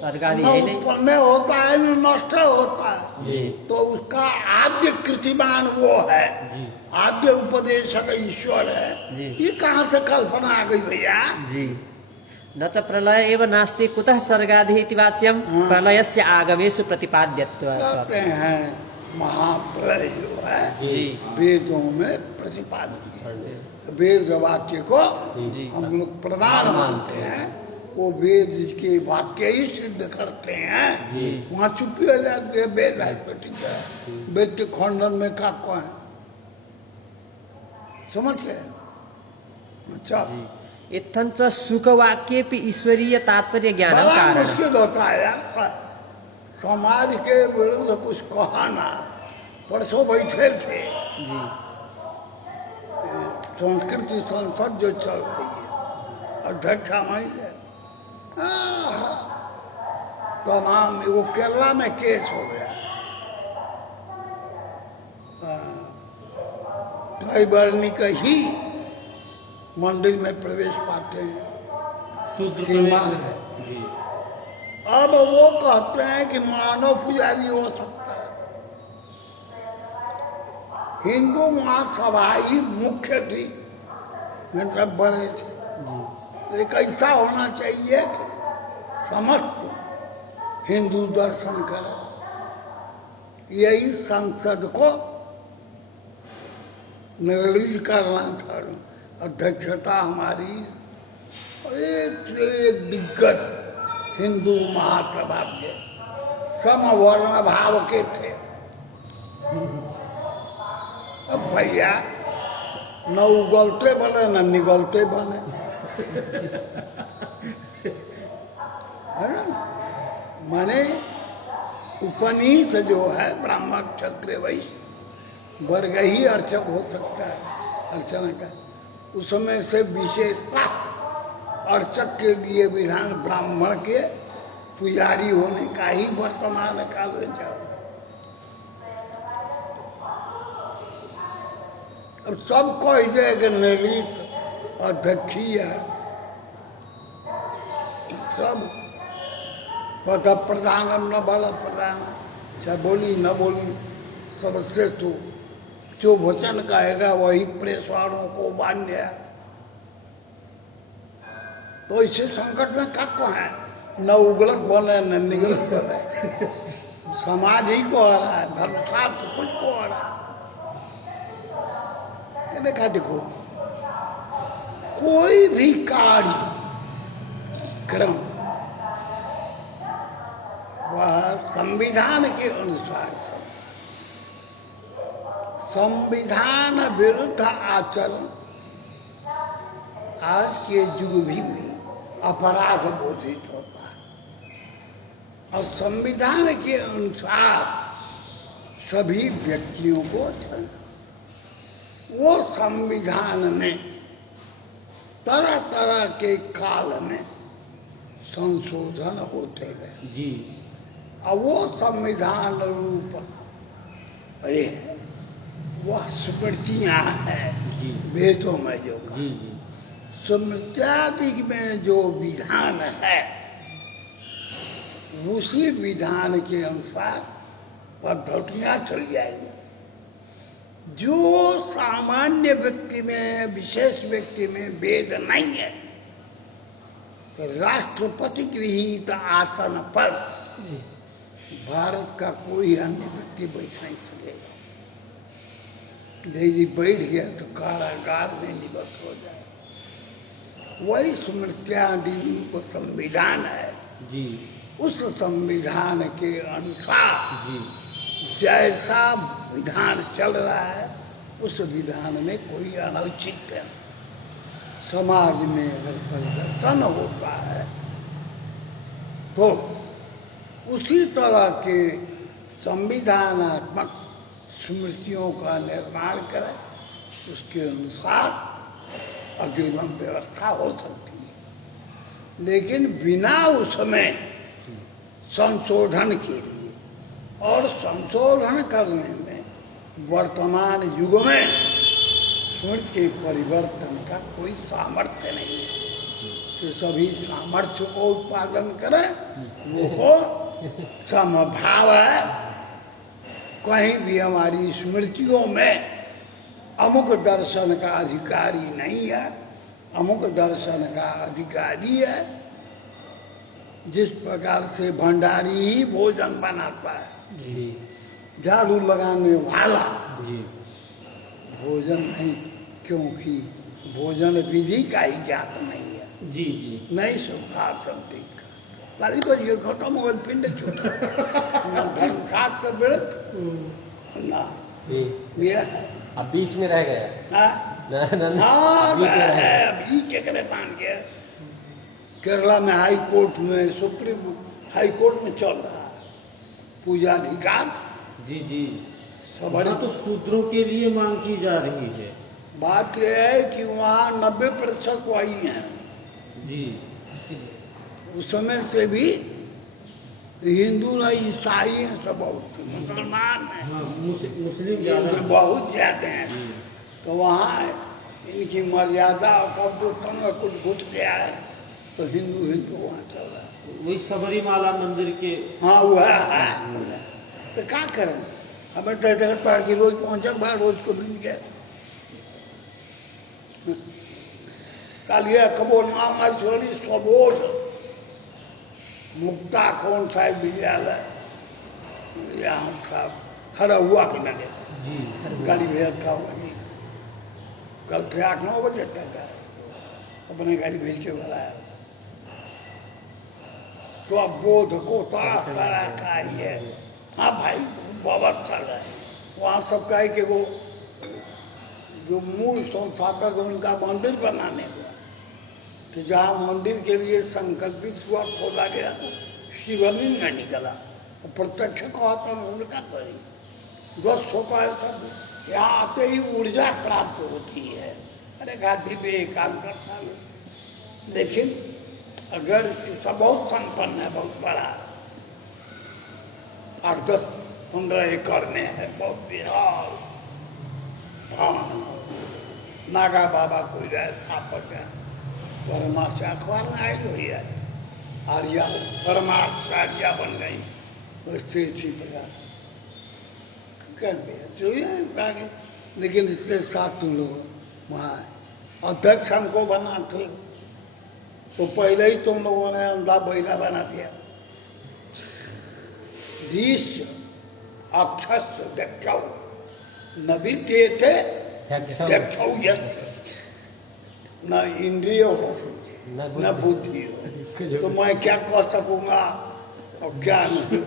सर्गादि न है नहीं। उत्पन्न होता है न नष्ट होता है। जी तो उसका आद्य कृतिमान वो है जी आद्य उपदेशक ईश्वर है। जी। ये कहाँ से कल्पना आ गई भैया। जी न च प्रलय एव नास्ति कुतः सर्गादि इति वाच्यम हाँ। प्रलयस्य आगमेषु प्रतिपाद्यत्व। कहते हैं महाप्रलय जो है जी वेदों में प्रतिपादित है। वेद वाक्य को जी हम लोग प्रमाण मानते हैं, वो वेद के वाक्य ही सिद्ध करते हैं। जी। वहाँ चुप्पी हो जाती है, वेद है तो ठीक है, वेद के खंडन में का है, समझ गए? अच्छा, इत्थं च शुकवाक्येऽपि ईश्वरीय तात्पर्य ज्ञानं बड़ा कारणम्। मुश्किल होता है यार, समाज के विरुद्ध कुछ कहना। परसों बैठे थे जी संस्कृति संसद जो चल रही है, अध्यक्ष वहीं है, तमाम वो केरला में केस हो गया, ट्राइबर्निक ही मंदिर में प्रवेश पाते हैं, सीमा है। जी अब वो कहते हैं कि मानव पुजारी हो सकता है। हिंदू महासभा ही मुख्य थी, मतलब बड़े थे। तो एक ऐसा होना चाहिए कि समस्त हिंदू दर्शन करें, यही संसद को निर्णय करना था। अध्यक्षता हमारी एक से एक दिग्गज हिंदू महासभा के समवर्ण भाव के थे। अब भैया न उगलते बने न निगलते बने, है ना? माने उपनीत जो है ब्राह्मण क्षत्रिय वैश्य वर्ग ही अर्चक हो सकता है, अर्चना का। उसमें से विशेषता अर्चक के लिए विधान ब्राह्मण के पुजारी होने का ही वर्तमान काल में चल रहा है। अब सबको ऐसे कि निर्णित अध्यक्षीय सब पद प्रधानम न बल प्रधान, चाहे बोली न बोली सबसे तो जो वचन कहेगा वही प्रेस वालों को मान्य है। तो इसे संकट में क्या है, न उगलक बने न निगलक बने, समाज ही को आ रहा है, धर्मशास्त्र कुछ को आ रहा है। ये देखा, देखो कोई भी कार्य क्रम वह संविधान के अनुसार चलता है। संविधान विरुद्ध आचरण आज के युग भी में अपराध घोषित होता है, और संविधान के अनुसार सभी व्यक्तियों को चलना। वो संविधान में तरह तरह के काल में संशोधन होते गए। जी और वो संविधान रूप वह स्मृतियाँ हैं जी वेदों में जो जी जी स्मृत्यादि में जो विधान है, उसी विधान के अनुसार पद्धतियाँ चल जाएंगी। जो सामान्य व्यक्ति में, विशेष व्यक्ति में वेद नहीं है, तो राष्ट्रपति गृहीत आसन पर भारत का कोई अन्य व्यक्ति बैठ नहीं सकेगा। यदि बैठ गया तो कारागार में निबद्ध हो जाए। वही स्मृत्यादि को संविधान है। जी उस संविधान के अनुसार जी जैसा विधान चल रहा है, उस विधान में कोई अनौचित्य नहीं। समाज में अगर परिवर्तन होता है तो उसी तरह के संविधानात्मक स्मृतियों का निर्माण करें, उसके अनुसार अग्रिम व्यवस्था हो सकती है। लेकिन बिना उसमें संशोधन के लिए, और संशोधन करने में वर्तमान युग में स्मृति के परिवर्तन का कोई सामर्थ्य नहीं है। कि सभी सामर्थ्य को उत्पादन करें, वो समभाव है। कहीं भी हमारी स्मृतियों में अमुक दर्शन का अधिकारी नहीं है, अमुक दर्शन का अधिकारी है, जिस प्रकार से भंडारी ही भोजन बनाता है, जी झाड़ू लगाने वाला जी भोजन नहीं, क्योंकि भोजन विधि का ही ज्ञात नहीं है, जी जी नहीं सुखा शक्ति का। बारी बज खत्म हो गए, पिंड छूटा न धर्मशास्त्र वृत न जी यह है। अब बीच में रह गया। हाँ? बीच में रह गया। अभी केकरे मान गया। केरला में हाई कोर्ट में, सुप्रीम हाई कोर्ट में चल रहा है पूजा अधिकार। जी जी सब वहाँ तो शूद्रों के लिए मांग की जा रही है। बात यह है कि वहाँ 90% वही हैं। जी उस समय से भी हिंदू नहीं, ईसाई हैं, सब बहुत मुसलमान हैं, हाँ मुस्लिम ये ज्यादा बहुत ज्यादा हैं। जी तो वहाँ इनकी मर्यादा और कब जो समय कुछ घुस गया है तो हिंदू वहाँ चल रहा है। वही सबरीमाला मंदिर के हाँ वो है। तो क्या करें, हमें तो जगत पहाड़ की रोज पहुंचा बाहर, रोज को मिल गया। कल ये कबो नाम ऐश्वरी स्वबोध मुक्ता कौन सा विद्यालय यहाँ था, हरा हुआ के लगे जी गाड़ी भेज था वही। कल थे 8-9 बजे तक आए, अपने गाड़ी भेज के बुलाया। तो अब बोध को तरह का ही है। हाँ भाई व्यवस्था है वहाँ सबका है कि वो जो मूल संस्थापक उनका मंदिर बनाने हुआ, तो जहाँ मंदिर के लिए संकल्पित हुआ खोला गया शिवलिंग में निकला, तो प्रत्यक्ष कहते हैं उनका करी ध्वस्त होता है सब। यहाँ आते ही ऊर्जा प्राप्त होती है। अरे गाधी पे एकांत साल, लेकिन अगर इसका बहुत संपन्न है, बहुत बड़ा 8-10-15 एकड़ में है, बहुत विशाल धाम। नागा बाबा कोई रहे स्थापक है, परमा से अखबार में आई हुई है, आर्या परमार्थ आर्या बन गई, वो स्त्री थी प्रकार कर दिया जो ये। लेकिन इसके साथ तुम लोग वहाँ अध्यक्ष हमको बनाते, तो पहले ही तुम लोगों ने अंधा बैला बना दिया। 20 अक्षर देखो न विद्ये थे देखो, न इंद्रिय हो न बुद्धि हो, तो मैं क्या कह सकूंगा और क्या नहीं।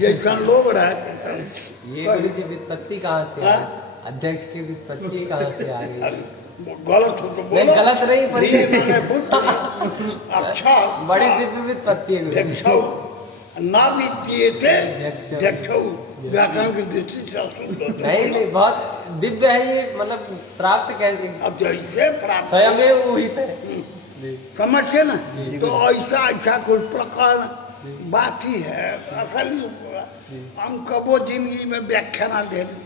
जैसा लोग रहते ये गुरु जी विपत्ति कहाँ से आ रही? अध्यक्ष की विपत्ति कहाँ से आ रही है? गलत हो तो नहीं, बोलो। गलत नहीं, पर धीरे मैंने बुद्धि अच्छा बड़ी दिव्य विपत्ति है गुरु जी। देखो ना विद्ये थे देखो। देखो, व्याकरण की दृष्टि से सुंदर। नहीं नहीं, बहुत दिव्य है ये, मतलब प्राप्त कैसे अब जैसे प्राप्त स्वयं हुई थे। समझ के ना, जी। तो ऐसा कोई प्रकार बात ही है। असल हम कबो जिंदगी में व्याख्या ना दे दी,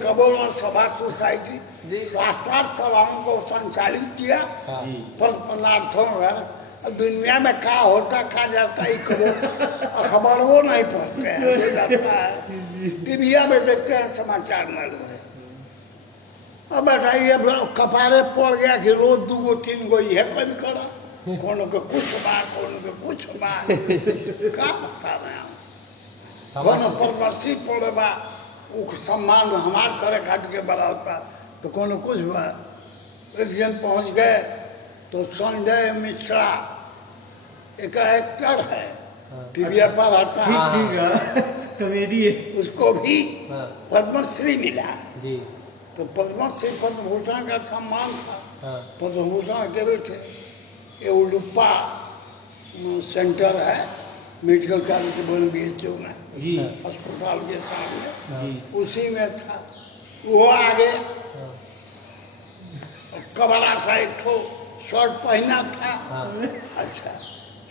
कबो सभा सोसाइटी जी। शास्त्रार्थ सभाओं को संचालित किया, हाँ। पर पदार्थों में अब दुनिया में क्या होता क्या जाता है, कबो अखबारों नहीं पढ़ते हैं, जो जाता है टीविया में देखते हैं, समाचार में लोग है। अब बताइए कपारे पड़ गया कि रोज 2-3 ये कल करा, कोनो के कुछ बार कोनो के कुछ बार का बता रहे हैं। कोनो परवर्ती पड़े बा उख सम्मान हमार करे खाट के बड़ा होता, तो कोनो कुछ बार। एक दिन पहुंच गए तो संजय मिश्रा एक एक्टर है, टीवी पर आता है, ठीक है कॉमेडी है। उसको भी हाँ। पद्मश्री मिला। जी। तो पद्मश्री पद्मभूषण का सम्मान था। हाँ। पद्मभूषण के थे। ये उडुप्पा सेंटर है मेडिकल कॉलेज के बन BHU में, जी अस्पताल के सामने, जी उसी में था। वो आगे हाँ। कबड़ा सा एक ठो शर्ट पहना था। हाँ। अच्छा,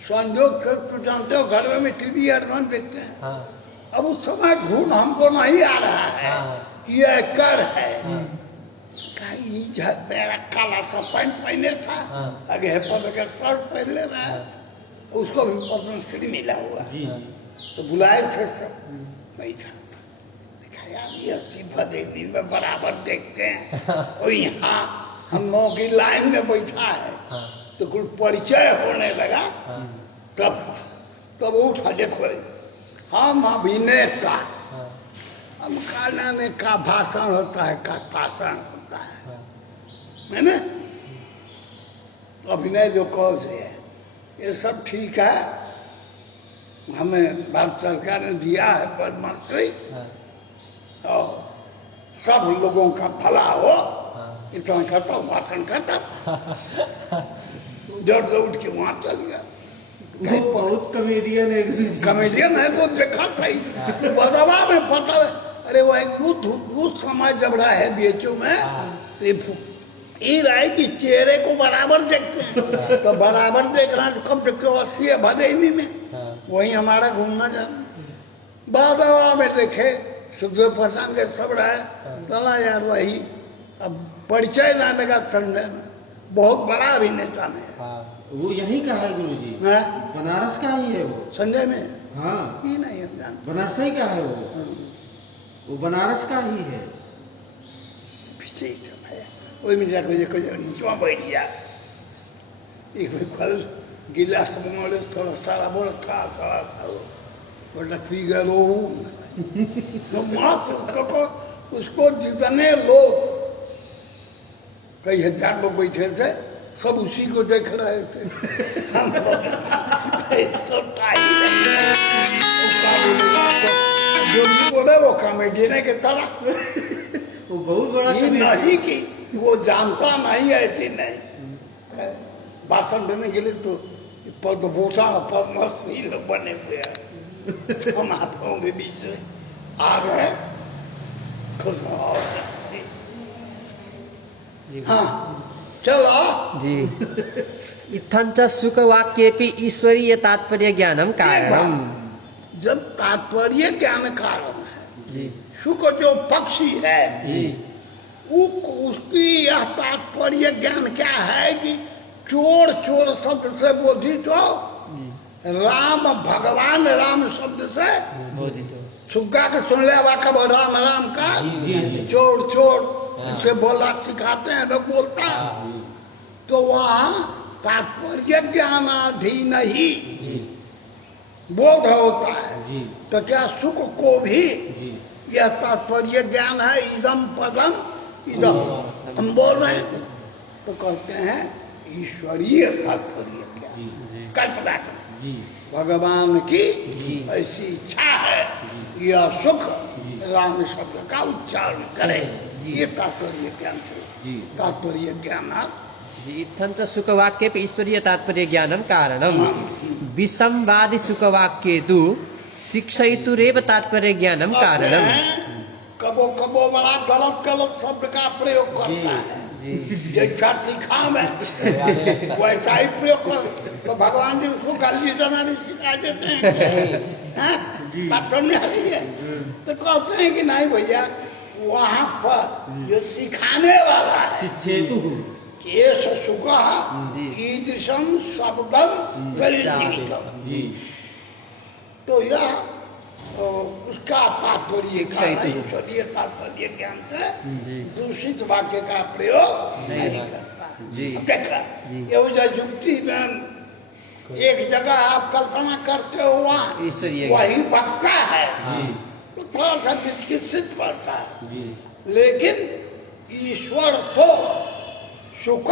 संजोग से तो जानते हो घर में टीवी एडवांस देखते हैं। हाँ। अब उस समय घूम हमको नहीं आ रहा है हाँ। कि ये कर है। हाँ। मेरा काला सा पैंट पहने था, हाँ। आगे पर का शर्ट पहन ले रहा है, उसको भी पद्मश्री मिला हुआ। जी तो बुलाए थे सब, मैं था। देखा यार ये सिफत एक दिन में बराबर देखते हैं, और यहाँ हम लोगों की लाइन में बैठा है। हाँ। तो कुछ परिचय होने लगा, हाँ, तब उठा देखो रे, हम अभिनेता, हाँ, हम खाने का भाषण होता है, का भाषण होता है, हाँ, है ना? अभिनय जो कौन से है, ये सब ठीक है, हमें भारत सरकार ने दिया है पद्मश्री, हाँ, और सब लोगों का भला हो, हाँ। इतना करता हूँ, भाषण करता, जड़ से उठ के वहां चल गया। वो बहुत कॉमेडियन है गुरु जी। कॉमेडियन है तो देखा था ही, बदवा में पता, अरे वो एक उस समय जब रहा है बीएचयू में, ये रहा है कि चेहरे को बराबर देखते हैं, तो बराबर देख रहा है तो कब तक 80 है भदेवी में, हाँ, वही हमारा घूमना जाना, बदवा में देखे सुखदेव प्रसाद के सब रहा है, चला यार वही, अब परिचय ना लगा संजय में, बहुत बड़ा अभिनेता में हाँ। वो यही का है गुरु जी, है, बनारस का ही है वो। संजय में हाँ, ही नहीं हम जानते। बनारस ही का है वो बनारस का ही है। पीछे ही सब है, वही में जाकर ये कोई नीचे बैठ गया, एक कोई फल गिलास मोड़े थोड़ा सारा बोल खा बड़ा पी गए लोग, तो मात्र उसको जितने लोग, कई हजार लोग बैठे थे, सब उसी को देख रहे थे। हम लोग सोता ही नहीं। जो भी बोले वो कॉमेडियन है की तरह, वो बहुत बड़ा ये नहीं कि वो जानता नहीं है, ऐसी नहीं, भाषण देने के लिए तो पद्मभूषण पद्मश्री लोग बने हुए हैं, हम आप लोगों के बीच में आ गए, खुश रहो। हाँ चलो जी। इत्थंच सुखवाक्येपि ईश्वरीय तात्पर्य ज्ञानम कारणम। जब तात्पर्य ज्ञान कारण है, जी सुख जो पक्षी है, जी उसकी यह तात्पर्य ज्ञान क्या है कि चोर चोर शब्द से बोधित हो, राम भगवान राम शब्द से बोधित हो। सुग्गा के सुन ले कब राम राम का, जी। चोर चोर इसे बोला सिखाते हैं लोग, बोलता है, तो वहाँ तात्पर्य ज्ञानाधीन ही बोध होता है। जी, तो क्या सुख को भी जी, यह तात्पर्य ज्ञान है, इदम पदम इदम, हम बोल रहे हैं तो कहते हैं ईश्वरीय तात्पर्य ज्ञान, जी, कल्पना करें जी, भगवान की जी। ऐसी इच्छा है, यह सुख राम शब्द का उच्चारण करे, ये तात्पर्य ज्ञान से, जी। तात्पर्य ज्ञान जी इत्थंच सुखवाक्येपि ईश्वरीय तात्पर्य ज्ञानम कारणम। विसंवादि सुखवाक्ये तु शिक्षयितुरेव तात्पर्य ज्ञानम कारणम। कबो कबो बड़ा गलत गलत शब्द का प्रयोग करता है, जैसा सिखा में वैसा ही प्रयोग कर, तो भगवान जी उसको गाली देना भी सिखा देते हैं, बात समझ आ रही है? तो कहते हैं कि नहीं भैया, वहाँ पर जो सिखाने वाला है, शिक्षेतु केश सुखः ईदृशम शब्दम प्रयुज्यते, जी तो यह उसका तात्पर्य शिक्षयितु। ईश्वरीय तात्पर्य ज्ञान से जी दूषित वाक्य का प्रयोग नहीं करता। जी। अब देखा जी। ये जो युक्ति में एक जगह आप कल्पना करते हो वहाँ ईश्वरीय वही वक्ता है, जी तो थोड़ा सा विकसित पड़ता है, जी, लेकिन ईश्वर तो सुख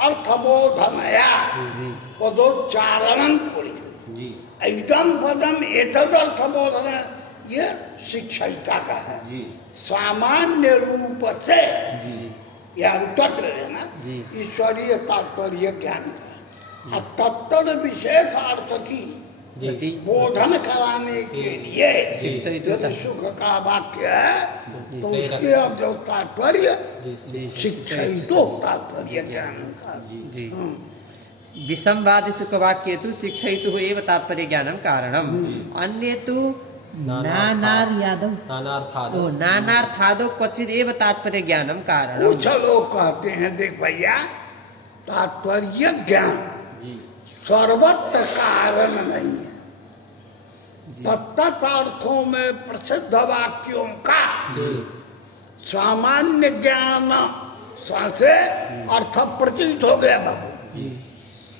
अर्थबोधनया जी पदोच्चारण पूरी, जी, एकदम पदम एतद अर्थबोधन, ये शिक्षिता का है, जी, सामान्य रूप से जी, यह तत्व है ना, जी। ईश्वरीय तात्पर्य ज्ञान का, और तत्व विशेष अर्थ की जी, बोधन कराने के लिए शिक्षयितु यदि सुख का वाक्य है तो उसके अब जो तात्पर्य जी, शिक्षितो तात्पर्य ज्ञान का। जी। हम्म। विसंवादि सुखवाक्ये तु शिक्षयितुः एव तात्पर्य ज्ञानम कारणम। अन्ये तु नानार्यादौ नानार्थादो, ओ नानार्थादौ क्वचिद एव तात्पर्य ज्ञानम कारणम। कुछ लोग कहते हैं देख भैया, तात्पर्य ज्ञान जी, सर्वत्र कारण नहीं है, तत्त अर्थों में प्रसिद्ध वाक्यों का जी, सामान्य ज्ञान से अर्थ प्रतीत हो गया बाबू, जी,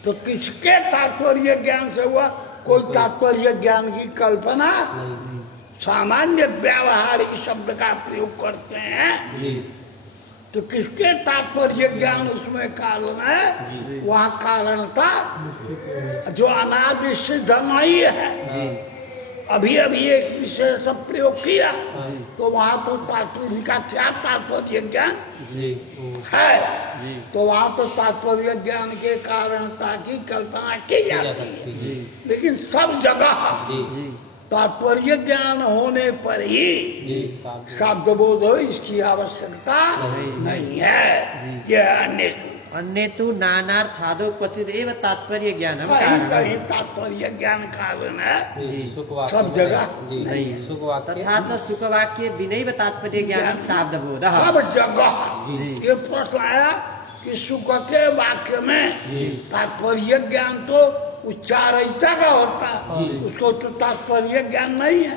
तो किसके तात्पर्य ज्ञान से हुआ? कोई तात्पर्य ज्ञान की कल्पना, सामान्य व्यावहारिक शब्द का प्रयोग करते हैं, जी तो किसके तात्पर्य ज्ञान उसमें कारण है? वहाँ कारणता जो अनादि सिद्ध नहीं है। जी अभी अभी एक विशेष प्रयोग किया तो वहाँ तो तात्पर्य का क्या तात्पर्य ज्ञान जी है? जी तो वहाँ तो तात्पर्य ज्ञान के कारणता की कल्पना की जाती है। जी लेकिन सब जगह जी जी तात्पर्य ज्ञान होने पर ही जी साहब शब्द बोध हो, इसकी आवश्यकता नहीं है। जी। यह अन्य अन्य तो नानार्थादोपचित एवं तात्पर्य ज्ञानम कहीं कारणम। कहीं तात्पर्य ज्ञान कारण है, जी सुखवाक्य सब जगह जी नहीं। सुखवाक्य तथा च सुखवाक्य विनैव तात्पर्य ज्ञानम शाब्दबोधः। सब जगह जी। ये प्रश्न आया कि सुख के वाक्य में तात्पर्य ज्ञान तो उच्चारिता का होता है, उसको तो तात्पर्य ज्ञान नहीं है,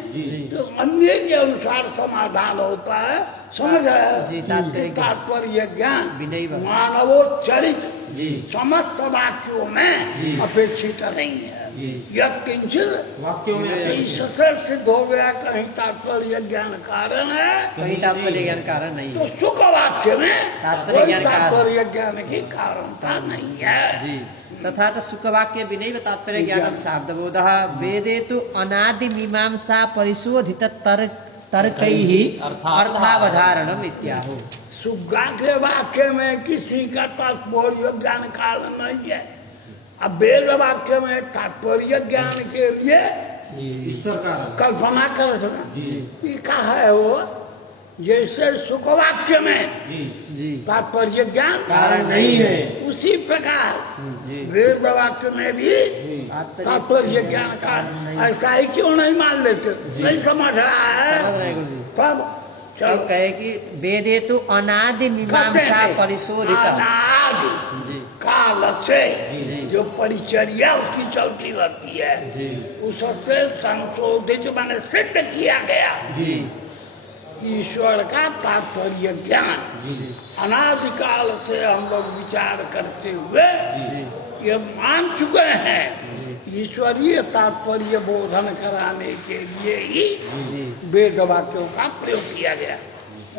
तो अन्य के अनुसार समाधान होता है। समझ रहे जी, हैं? तात्पर्य ज्ञान विनैव। मानवोच्चरित जी समस्त वाक्यों में अपेक्षित नहीं है। यह किंचित वाक्यों में इससे सिद्ध हो गया कहीं तात्पर्य ज्ञान कारण है, कहीं तात्पर्य ज्ञान कारण नहीं तो है। सुख वाक्य में तात्पर्य कोई ज्ञान कारण। तात्पर्य ज्ञान की कारणता नहीं है। जी तथा च सुखवाक्य विनैव तात्पर्य ज्ञानम शाब्दबोधः। वेदे तु अनादि मीमांसा परिशोधित तर्कैः अर्थावधारणम इत्याहो। सुग्गा के वाक्य में किसी का तात्पर्य ज्ञान कारण नहीं है। अब वेद वाक्य में तात्पर्य ज्ञान के लिए ईश्वर का कल्पना कर ये कहा है वो, जैसे सुख वाक्य में जी तात्पर्य ज्ञान कारण नहीं है। उसी प्रकार जी वेद वाक्य में भी तात्पर्य ज्ञान कारण ऐसा ही क्यों नहीं मान लेते? नहीं समझ रहा है? समझ रहे गुरु जी। तब तब चलो कहे कि वेदे तो अनादि मीमांसा परिशोधित। अनादि जी काल से जी। जो परिचर्या उसकी चलती रहती है, जी उससे संशोधित मैंने सिद्ध किया गया जी ईश्वर का तात्पर्य ज्ञान। अनादिकाल से हम लोग विचार करते हुए ये मान चुके हैं, ईश्वरीय तात्पर्य बोधन कराने के लिए ही वेद वाक्यों का प्रयोग किया गया।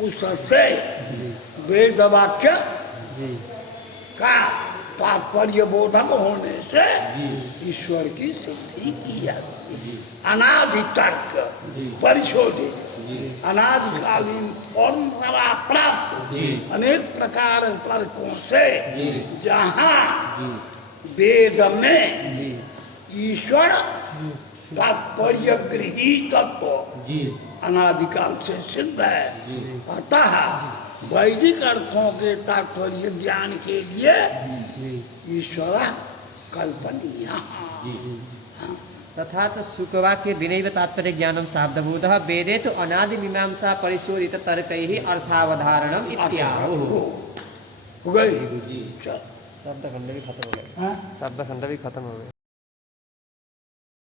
उससे वेद वाक्य जी का तात्पर्य बोधक होने से ईश्वर की सिद्धि की जाती है। अनादि तर्क परिशोधित अनादिकालीन परंपरा प्राप्त अनेक प्रकार तर्कों से जहाँ वेद में जी ईश्वर तात्पर्य गृहीत तत्व अनादिकाल से सिद्ध है, अतः वैदिक अर्थों के तात्पर्य ज्ञान के लिए ईश्वर कल्पनीय। तथा च सुखवाक्य विनैव तात्पर्य ज्ञानम शाब्दबोधः। वेदे तो अनादि मीमांसा परिशोधित तर्कैः अर्थावधारणम इत्याहो। हो गई? चल। शब्द खंड भी खत्म हो गए। हाँ? शब्द खंड भी खत्म हो गए।